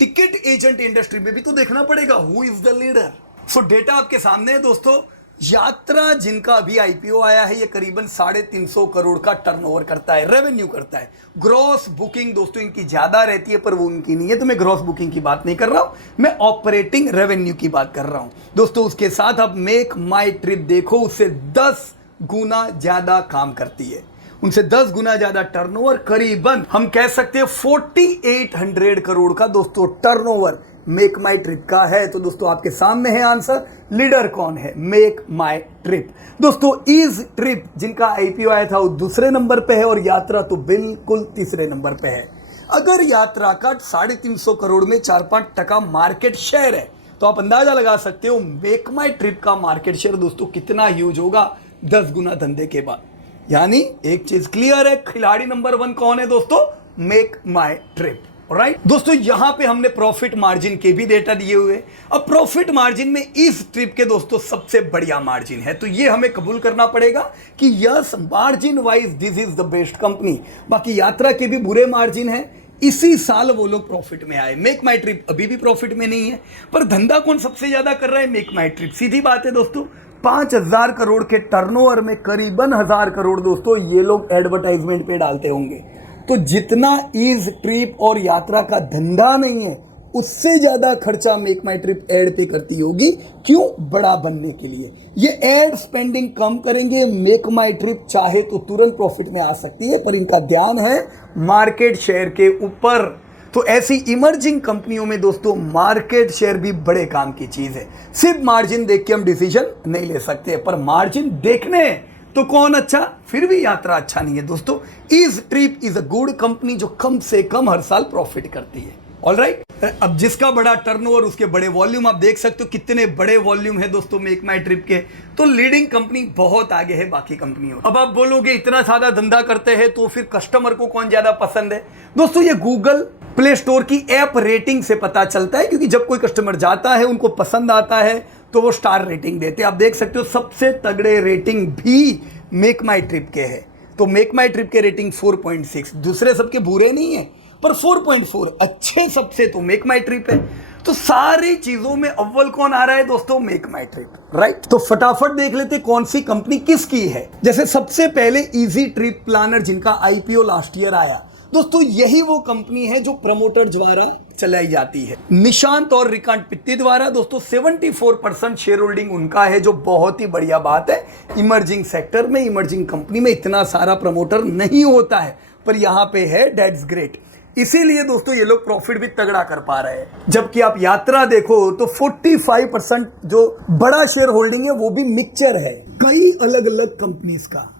टिकट एजेंट इंडस्ट्री में भी तो देखना पड़ेगा who is the leader. So data आपके सामने है दोस्तों। यात्रा जिनका अभी आईपीओ आया है, ये करीबन 350 करोड़ का टर्नओवर करता है, रेवेन्यू करता है। ग्रॉस बुकिंग दोस्तों इनकी ज्यादा रहती है, पर वो उनकी नहीं है, तो मैं ग्रॉस बुकिंग की बात नहीं कर रहा हूं, मैं ऑपरेटिंग रेवेन्यू की बात कर रहा हूं दोस्तों। उसके साथ अब मेक माई ट्रिप देखो, उससे 10 गुना ज्यादा काम करती है, उनसे 10 गुना ज्यादा टर्नओवर, करीबन हम कह सकते हैं 4800 करोड़ का दोस्तों टर्नओवर मेक माई ट्रिप का है। तो दोस्तों आपके सामने है आंसर, लीडर कौन है, मेक माई ट्रिप। दोस्तों इज ट्रिप जिनका आईपीओ आया था वो दूसरे नंबर पे है, और यात्रा तो बिल्कुल तीसरे नंबर पे है। अगर यात्रा का 350 करोड़ में 4-5% मार्केट शेयर है, तो आप अंदाजा लगा सकते हो मेक माई ट्रिप का मार्केट शेयर दोस्तों कितना ह्यूज होगा 10 गुना धंधे के बाद। यानी एक चीज क्लियर है, खिलाड़ी नंबर 1 कौन है दोस्तों, मेक माई ट्रिप। राइट दोस्तों, यहां पे हमने प्रॉफिट मार्जिन के भी डेटा दिए हुए। अब प्रॉफिट मार्जिन में इस ट्रिप के दोस्तों सबसे बढ़िया मार्जिन है, तो ये हमें कबूल करना पड़ेगा कि yes margin wise this is the best company. बाकी यात्रा के भी बुरे मार्जिन है, इसी साल वो लोग प्रॉफिट में आए। मेक माई ट्रिप अभी भी प्रॉफिट में नहीं है, पर धंधा कौन सबसे ज्यादा कर रहा है, मेक माई ट्रिप। सीधी बात है दोस्तों, 5000 करोड़ के टर्नओवर में करीबन 1000 करोड़ दोस्तों ये लोग एडवर्टाइजमेंट पे डालते होंगे। तो जितना इज ट्रिप और यात्रा का धंधा नहीं है, उससे ज्यादा खर्चा मेक माई ट्रिप एड पे करती होगी। क्यों, बड़ा बनने के लिए। ये एड स्पेंडिंग कम करेंगे, मेक माई ट्रिप चाहे तो तुरंत प्रॉफिट में आ सकती है, पर इनका ध्यान है मार्केट शेयर के ऊपर। तो ऐसी इमर्जिंग कंपनियों में दोस्तों मार्केट शेयर भी बड़े काम की चीज है। सिर्फ मार्जिन देख के हम डिसीजन नहीं ले सकते, पर मार्जिन देखने तो कौन अच्छा, फिर भी यात्रा अच्छा नहीं है दोस्तों। Is trip is a good company जो कम से कम हर साल प्रॉफिट करती है। ऑलराइट, अब जिसका बड़ा टर्नओवर उसके बड़े वॉल्यूम, आप देख सकते हो कितने बड़े वॉल्यूम है दोस्तों मेक माई ट्रिप के। तो लीडिंग कंपनी बहुत आगे है बाकी कंपनियों। अब आप बोलोगे इतना ज्यादा धंधा करते हैं तो फिर कस्टमर को कौन ज्यादा पसंद है दोस्तों। ये गूगल प्ले स्टोर की ऐप रेटिंग से पता चलता है, क्योंकि जब कोई कस्टमर जाता है उनको पसंद आता है तो वो स्टार रेटिंग देते हैं। आप देख सकते हो सबसे तगड़े रेटिंग भी मेक माई ट्रिप के है। तो मेक माई ट्रिप के रेटिंग 4.6, दूसरे सबके बुरे नहीं है, पर 4.4 अच्छे सबसे तो मेक माई ट्रिप है। तो सारी चीजों में अव्वल कौन आ रहा है दोस्तों, मेक माई ट्रिप। राइट, तो फटाफट देख लेते कौन सी कंपनी किसकी है। जैसे सबसे पहले इजी ट्रिप प्लानर जिनका आईपीओ लास्ट ईयर आया दोस्तों, यही वो कंपनी है जो प्रमोटर द्वारा चलाई जाती है, निशांत और रिकांत पित्ती द्वारा। दोस्तों 74% शेयर होल्डिंग उनका है, जो बहुत ही बढ़िया बात है। इमर्जिंग सेक्टर में, इमर्जिंग कंपनी में इतना सारा प्रमोटर नहीं होता है, पर यहां पे है, दैट्स ग्रेट। इसीलिए दोस्तों ये लोग प्रॉफिट भी तगड़ा कर पा रहे हैं। जबकि आप यात्रा देखो तो 45% जो बड़ा शेयर होल्डिंग है वो भी मिक्सचर है कई अलग अलग कंपनीज का।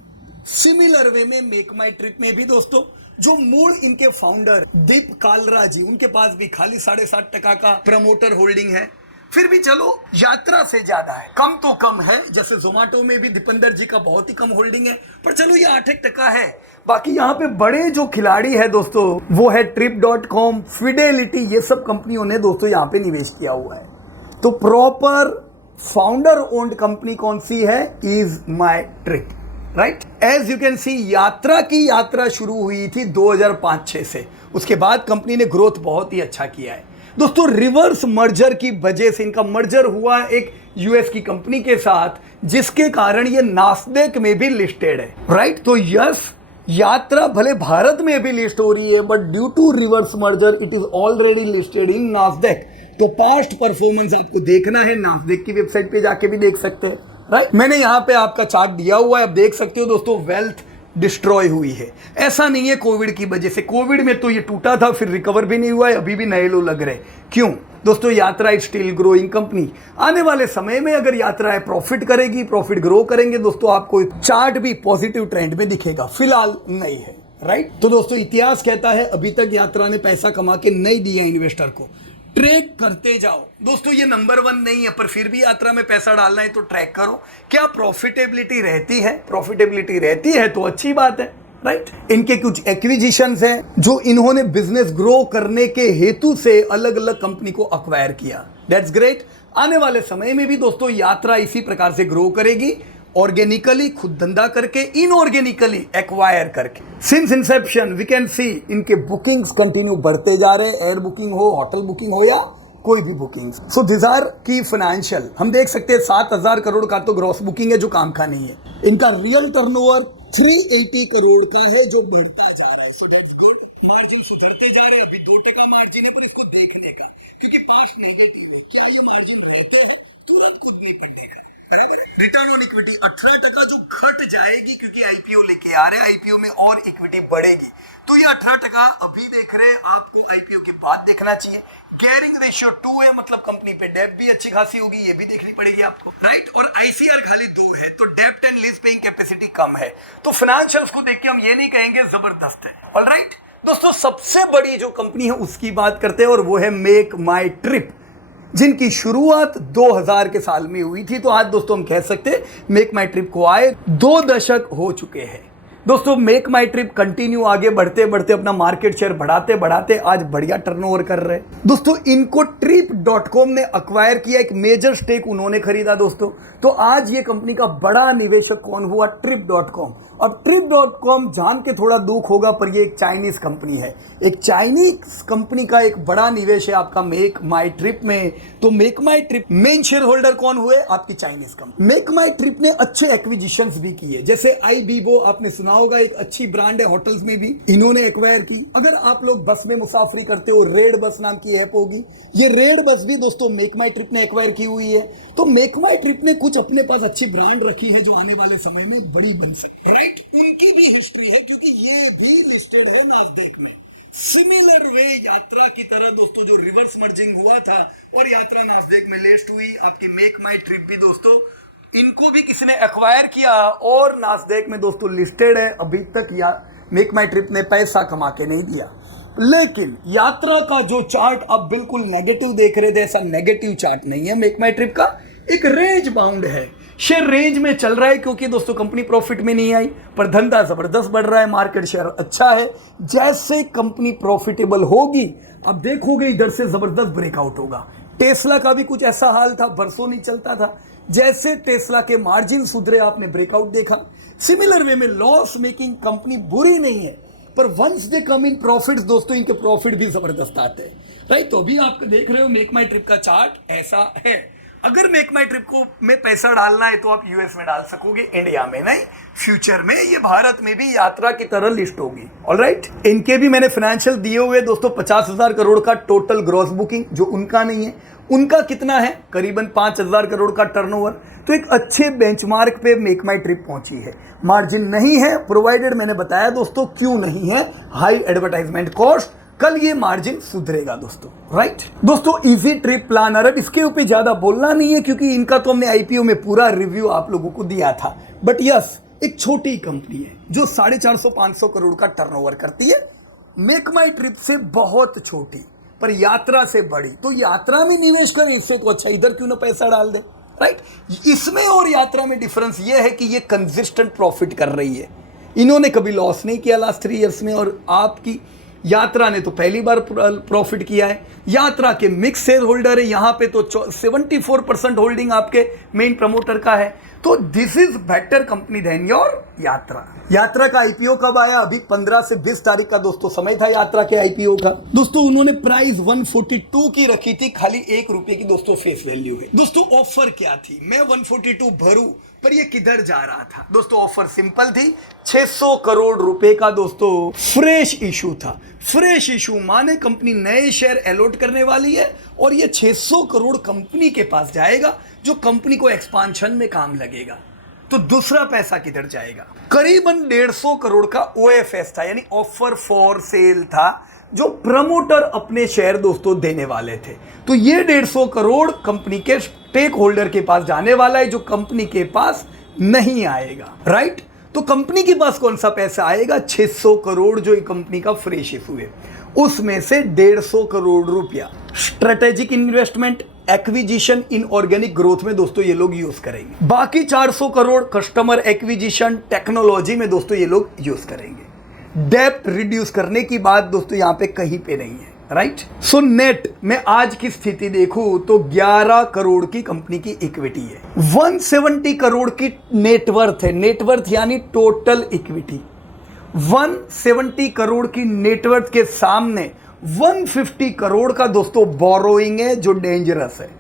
सिमिलर वे में मेक माई ट्रिप में भी दोस्तों जो मूल इनके फाउंडर दीप कालरा जी, उनके पास भी खाली 7.5% का प्रमोटर होल्डिंग है। फिर भी चलो यात्रा से ज्यादा है, कम तो कम है। जैसे जोमेटो में भी दीपेंद्र जी का बहुत ही कम होल्डिंग है, पर चलो ये 8% है। बाकी यहाँ पे बड़े जो खिलाड़ी है दोस्तों वो है trip.com, फिडेलिटी, ये सब कंपनियों ने दोस्तों यहाँ पे निवेश किया हुआ है। तो प्रॉपर फाउंडर ओन्ड कंपनी कौन सी है, Ease My Trip. Right, as you can see Yatra शुरू हुई थी 2005-6 से। उसके बाद कंपनी ने ग्रोथ बहुत ही अच्छा किया है दोस्तों। रिवर्स मर्जर की वजह से इनका मर्जर हुआ एक यूएस की कंपनी के साथ, जिसके कारण ये नास्डेक में भी लिस्टेड है। राइट, तो यस यात्रा भले भारत में भी लिस्ट हो रही है, but due to reverse merger it is already listed in Nasdaq. तो पास्ट परफॉर्मेंस आपको देखना है, नास्डेक की वेबसाइट पे जाके भी देख सकते हैं। राइट, मैंने यहां पे आपका चार्ट दिया हुआ है, आप देख सकते हो दोस्तों। वेल्थ डिस्ट्रॉय हुई है, ऐसा नहीं है कोविड की वजह से। कोविड में तो ये टूटा था, फिर रिकवर भी नहीं हुआ है, अभी भी नए लो लग रहे। क्यों दोस्तों, यात्रा इज स्टिल ग्रोइंग कंपनी। आने वाले समय में अगर यात्रा है प्रॉफिट करेगी, प्रॉफिट ग्रो करेंगे दोस्तों, आपको चार्ट भी पॉजिटिव ट्रेंड में दिखेगा, फिलहाल नहीं है। राइट, तो दोस्तों इतिहास कहता है अभी तक यात्रा ने पैसा कमा के नहीं दिया इन्वेस्टर को। ट्रैक करते जाओ दोस्तों, ये नंबर 1 नहीं है, पर फिर भी यात्रा में पैसा डालना है तो ट्रैक करो। क्या प्रॉफिटेबिलिटी रहती है? प्रॉफिटेबिलिटी रहती है तो अच्छी बात है। राइट, इनके कुछ एक्विजिशंस हैं जो इन्होंने बिजनेस ग्रो करने के हेतु से अलग अलग कंपनी को अक्वायर किया, दैट्स ग्रेट। आने वाले समय में भी दोस्तों यात्रा इसी प्रकार से ग्रो करेगी। ऑर्गेनिकली खुद धंधा करके, इनऑर्गेनिकली एक्वायर करके। Since inception we can see इनके बुकिंग्स कंटिन्यू बढ़ते जा रहे हैं, एयर बुकिंग हो, होटल बुकिंग हो या कोई भी booking. So this are key financial. हम देख सकते हैं 7,000 करोड़ का तो ग्रॉस बुकिंग है जो काम का नहीं है। इनका रियल टर्नओवर 380 करोड़ का है जो बढ़ता जा रहा है। So that's good. मार्जिन सुधरते जा रहे हैं। अभी 2% मार्जिन है, पर इसको देखने का, क्योंकि पास्ट नेगेटिव है, क्या ये मार्जिन रहते हैं तुरंत खुद नहीं पड़ेगा। बराबर है। रिटर्न ऑन इक्विटी 18% जो घट जाएगी क्योंकि आईपीओ लेके आ रहे हैं, आईपीओ में और इक्विटी बढ़ेगी, तो ये 18% अभी देख रहे हैं, आपको आईपीओ के बाद देखना चाहिए। गेयरिंग रेशियो 2 है, मतलब कंपनी पे डेब्ट भी अच्छी खासी होगी, ये भी देखनी पड़ेगी आपको, राइट। और आईसीआर खाली 2 है, तो डेब्ट एंड लीज पेइंग कैपेसिटी कम है। तो फाइनेंशियल्स को देख के हम ये नहीं कहेंगे जबरदस्त है। ऑलराइट दोस्तों, सबसे बड़ी जो कंपनी है उसकी बात करते हैं और वो है मेक माई ट्रिप, जिनकी शुरुआत 2000 के साल में हुई थी। तो आज दोस्तों हम कह सकते हैं मेक माई ट्रिप को आए 2 दशक हो चुके हैं। दोस्तों मेक माई ट्रिप कंटिन्यू आगे बढ़ते बढ़ते अपना मार्केट शेयर बढ़ाते बढ़ाते आज बढ़िया टर्नओवर कर रहे हैं। दोस्तों इनको trip.com ने अक्वायर किया, एक मेजर स्टेक उन्होंने खरीदा दोस्तों। तो आज ये कंपनी का बड़ा निवेशक कौन हुआ? trip.com। अब trip.com जान के थोड़ा दुख होगा, पर ये एक चाइनीज कंपनी है। एक चाइनीज कंपनी का एक बड़ा निवेश है आपका मेक माई ट्रिप में। तो मेक माई ट्रिप मेन शेयर होल्डर कौन हुए? आपकी चाइनीज कंपनी। मेक माई ट्रिप ने अच्छे एक्विजिशंस भी किए, जैसे iBibo आपने सुना होगा, एक अच्छी ब्रांड है होटल्स में भी, इन्होंने एक्वायर की। अगर आप लोग बस में मुसाफरी करते हो, रेड बस नाम की ऐप होगी, ये रेड बस भी दोस्तों मेक माई ट्रिप ने एक्वायर की हुई है। तो मेक माई ट्रिप ने कुछ अपने पास अच्छी ब्रांड रखी है जो आने वाले समय में बड़ी बन सकती है, राइट। उनकी भी हिस्ट्री है क्योंकि ये भी लिस्टेड है नास्डेक में। सिमिलर वे यात्रा की तरह दोस्तों जो रिवर्स मर्जिंग हुआ था और यात्रा नास्डेक में लिस्ट हुई, आपकी मेक माई ट्रिप भी दोस्तों इनको भी किसी ने एक्वायर किया और नास्डेक में दोस्तों लिस्टेड है। अभी तक मेक माई ट्रिप ने पैसा कमा के नहीं दिया, लेकिन यात्रा का जो चार्ट आप बिल्कुल नेगेटिव देख रहे थे, ऐसा नेगेटिव चार्ट नहीं है मेक माई ट्रिप का। एक रेंज बाउंड है, शेयर रेंज में चल रहा है क्योंकि दोस्तों कंपनी प्रॉफिट में नहीं आई, पर धंधा जबरदस्त बढ़ रहा है, मार्केट शेयर अच्छा है। जैसे कंपनी प्रॉफिटेबल होगी, अब देखोगे इधर से जबरदस्त ब्रेकआउट होगा। टेस्ला का भी कुछ ऐसा हाल था, बरसों नहीं चलता था। जैसे टेस्ला के मार्जिन सुधरे, आपने ब्रेकआउट देखा। सिमिलर वे में लॉस मेकिंग कंपनी बुरी नहीं है, पर once they come in profits दोस्तों इनके प्रॉफिट भी जबरदस्त आते हैं, राइट। तो अभी आप देख रहे हो मेक माई ट्रिप का चार्ट ऐसा है। अगर मेक माई ट्रिप को में पैसा डालना है तो आप यूएस में डाल सकोगे, इंडिया में नहीं। फ्यूचर में ये भारत में भी यात्रा की तरह लिस्ट होगी, ऑलराइट। इनके भी मैंने फाइनेंशियल दिए हुए दोस्तों, 50,000 करोड़ का टोटल ग्रॉस बुकिंग, जो उनका नहीं है। उनका कितना है? करीबन 5,000 करोड़ का टर्नओवर। तो एक अच्छे बेंचमार्क पे मेक माई ट्रिप पहुंची है। मार्जिन नहीं है प्रोवाइडेड, मैंने बताया दोस्तों क्यों नहीं है, हाई एडवर्टाइजमेंट कॉस्ट। कल ये मार्जिन सुधरेगा दोस्तों, राइट। दोस्तों इजी ट्रिप प्लानर, अब इसके ऊपर ज्यादा बोलना नहीं है क्योंकि इनका तो हमने आईपीओ में पूरा रिव्यू आप लोगों को दिया था। बट यस, एक छोटी कंपनी है जो 450-500 करोड़ का टर्नओवर करती है। मेक माई ट्रिप से बहुत छोटी, पर यात्रा से बड़ी। तो यात्रा में निवेश करें, इससे तो अच्छा इधर क्यों ना पैसा डाल दे, राइट। इसमें और यात्रा में डिफरेंस ये है कि ये कंसिस्टेंट प्रॉफिट कर रही है। इन्होंने कभी लॉस नहीं किया लास्ट 3 इयर्स में, और आपकी यात्रा ने तो पहली बार प्रॉफिट किया है। यात्रा के मिक्स शेयर होल्डर है, यहां पे तो 74% होल्डिंग आपके मेन प्रमोटर का है। तो this is better company than your Yatra. Yatra का आईपीओ कब आया? अभी 15 से 20 तारीख का दोस्तों समय था यात्रा के आईपीओ का। दोस्तों उन्होंने प्राइस 142 की रखी थी, खाली 1 रुपए की दोस्तों फेस वैल्यू है। दोस्तों ऑफर क्या थी? मैं 142 भरूं, पर ये किधर जा रहा था? दोस्तों ऑफर सिंपल थी, 600 करोड़ रुपए का दोस्तों फ्रेश इशू था। फ्रेश इशू माने कंपनी नए शेयर अलॉट करने वाली है और ये 600 करोड़ कंपनी के पास जाएगा, जो कंपनी को एक्सपांशन में काम लगेगा। तो दूसरा पैसा किधर जाएगा? करीबन 150 करोड़ का ओएफएस था, यानी ऑफर फॉर सेल था, जो प्रमोटर अपने शेयर दोस्तों देने वाले थे। तो ये 150 करोड़ कंपनी के स्टेक होल्डर के पास जाने वाला है, जो कंपनी के पास नहीं आएगा, राइट। तो कंपनी के पास कौन सा पैसा आएगा? 600 करोड़ जो कंपनी का फ्रेश इशू है, उसमें से 150 करोड़ रुपया strategic investment, acquisition, in organic growth में दोस्तों ये लोग यूज करेंगे। बाकी 400 करोड़ कस्टमर एक्विजिशन, टेक्नोलॉजी में दोस्तों ये लोग यूज करेंगे। डेप्ट रिड्यूस करने की बात दोस्तों यहाँ पे कहीं पे नहीं है, राइट। सो नेट में आज की स्थिति देखूं तो 11 करोड़ की कंपनी की इक्विटी है, 170 करोड़ की नेटवर्थ है, नेटवर्थ यानी टोटल इक्विटी। 170 करोड़ की नेटवर्थ के सामने 150 करोड़ का दोस्तों बोरोइंग है, जो डेंजरस है।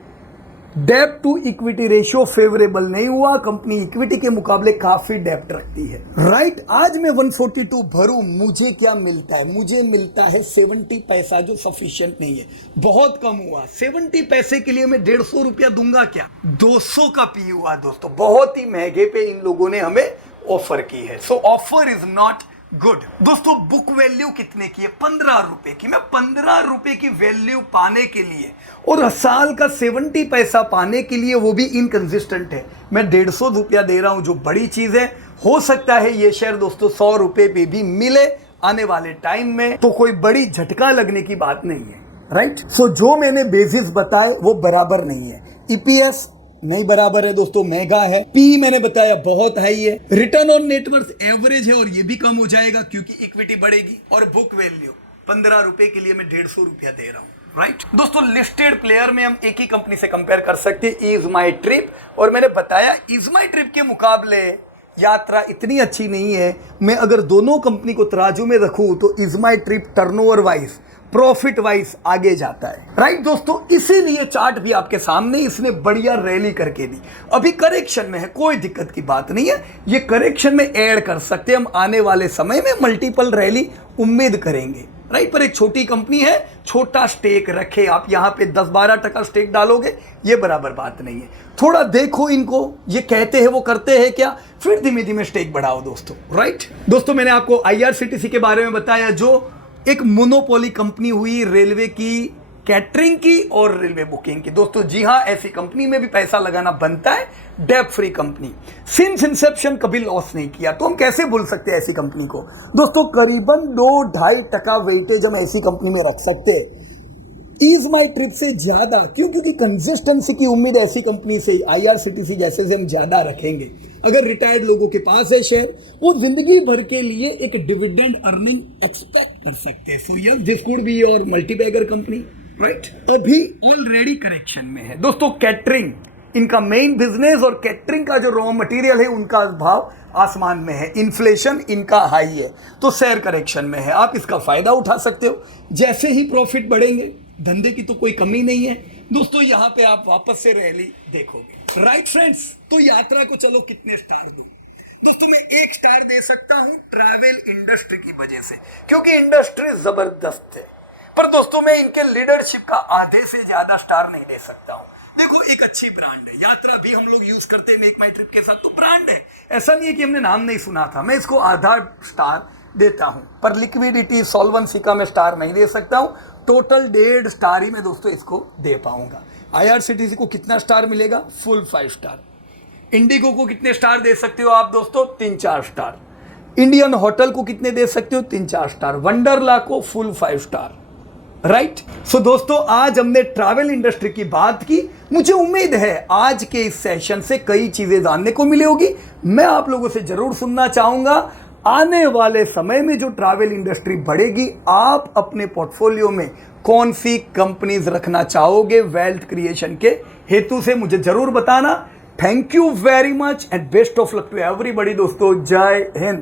डेब्ट टू इक्विटी रेशियो फेवरेबल नहीं हुआ, कंपनी इक्विटी के मुकाबले काफी डेब्ट रखती है, राइट। आज मैं 142 भरूं, मुझे क्या मिलता है? मुझे मिलता है 70 पैसा, जो सफिशिएंट नहीं है, बहुत कम हुआ। 70 पैसे के लिए मैं 150 रुपया दूंगा क्या? 200 का पी हुआ दोस्तों, बहुत ही महंगे पे इन लोगों ने हमें ऑफर की है। सो ऑफर इज नॉट गुड। दोस्तों बुक वैल्यू कितने की है? 15 रुपए की। मैं 15 रुपए की वैल्यू पाने के लिए और साल का 70 पैसा पाने के लिए, वो भी इनकंसिस्टेंट है, मैं 150 रुपया दे रहा हूं, जो बड़ी चीज है। हो सकता है ये शेयर दोस्तों 100 रुपए पे भी मिले आने वाले टाइम में, तो कोई बड़ी झटका लगने की बात नहीं है, राइट। सो जो मैंने बेसिस बताए वो बराबर नहीं है। ईपीएस नहीं बराबर है दोस्तों, महंगा है। पी मैंने बताया बहुत हाई है। रिटर्न ऑन नेटवर्थ एवरेज है और ये भी कम हो जाएगा क्योंकि इक्विटी बढ़ेगी। और बुक वैल्यू 15 रुपए के लिए मैं 150 रुपया दे रहा हूं, राइट। दोस्तों लिस्टेड प्लेयर में हम एक ही कंपनी से कंपेयर कर सकते हैं, इज माई ट्रिप। और मैंने बताया इज माई ट्रिप के मुकाबले यात्रा इतनी अच्छी नहीं है। मैं अगर दोनों कंपनी को तराजू में रखूं तो is My trip turnover wise, profit wise आगे जाता है, राइट दोस्तों। इसीलिए चार्ट भी आपके सामने, इसने बढ़िया रैली करके दी। अभी करेक्शन में है, कोई दिक्कत की बात नहीं है, ये करेक्शन में ऐड कर सकते हैं हम। आने वाले समय में मल्टीपल रैली उम्मीद करेंगे, राइट। पर एक छोटी कंपनी है, छोटा स्टेक रखे आप, यहां पे 10-12% स्टेक डालोगे, ये बराबर बात नहीं है। थोड़ा देखो इनको, ये कहते हैं वो करते हैं क्या, फिर धीमे धीमे स्टेक बढ़ाओ दोस्तों, राइट। दोस्तों मैंने आपको आईआरसीटीसी के बारे में बताया, जो एक मोनोपोली कंपनी हुई रेलवे की, कैटरिंग की और रेलवे बुकिंग की। दोस्तों जी हां, ऐसी कंपनी में भी पैसा लगाना बनता है। डेब्ट फ्री कंपनी, सिंस इंसेप्शन कभी लॉस नहीं किया, तो हम कैसे बोल सकते हैं ऐसी कंपनी को? दोस्तों करीबन 2-2.5% वेटेज हम ऐसी कंपनी में रख सकते हैं, इज माई ट्रिप से ज्यादा। क्यों? क्योंकि कंसिस्टेंसी की उम्मीद ऐसी कंपनी से, आईआरसीटीसी जैसे से हम ज्यादा रखेंगे। अगर रिटायर्ड लोगों के पास है शेयर, वो जिंदगी भर के लिए एक डिविडेंड अर्निंग एक्सपेक्ट कर सकते हैं। So yes, this could be your multibagger company, right. अभी ऑलरेडी करेक्शन में है दोस्तों। कैटरिंग इनका मेन बिजनेस, और कैटरिंग का जो रॉ मटेरियल है उनका भाव आसमान में है, इन्फ्लेशन इनका हाई है, तो शेयर करेक्शन में है। आप इसका फायदा उठा सकते हो। जैसे ही प्रॉफिट बढ़ेंगे, धंधे की तो कोई कमी नहीं है दोस्तों, यहां पे आप वापस से रैली देखोगे, राइट फ्रेंड्स। तो यात्रा को चलो कितने स्टार दूं? दोस्तों मैं 1 स्टार दे सकता हूं ट्रैवल इंडस्ट्री की वजह से, क्योंकि इंडस्ट्री जबरदस्त है। पर दोस्तों मैं इनके लीडरशिप का आधे से ज्यादा स्टार नहीं दे सकता हूं। देखो एक अच्छी ब्रांड है, यात्रा भी हम लोग यूज करते हैं मेक माई ट्रिप के साथ, तो ब्रांड है, ऐसा नहीं है कि हमने नाम नहीं सुना था। मैं इसको आधा स्टार देता हूं, पर लिक्विडिटी सॉल्वेंसी का मैं स्टार नहीं दे सकता हूं। टोटल 1.5 स्टार ही मैं दोस्तों इसको दे पाऊंगा। आईआरसीटीसी को कितना स्टार मिलेगा? Full 5 star. इंडिगो को कितने स्टार दे सकते हो आप दोस्तों? 3-4 स्टार। इंडियन होटल को कितने दे सकते हो? 3-4 स्टार। वंडरला को फुल 5 स्टार, राइट। सो दोस्तों आज हमने ट्रैवल इंडस्ट्री की बात की। मुझे उम्मीद है आज के इस सेशन से कई चीजें जानने को मिली होगी। मैं आप लोगों से जरूर सुनना चाहूंगा, आने वाले समय में जो ट्रैवल इंडस्ट्री बढ़ेगी, आप अपने पोर्टफोलियो में कौन सी कंपनीज रखना चाहोगे वेल्थ क्रिएशन के हेतु से, मुझे जरूर बताना। Thank you very much and best of luck to everybody दोस्तों। जय हिंद।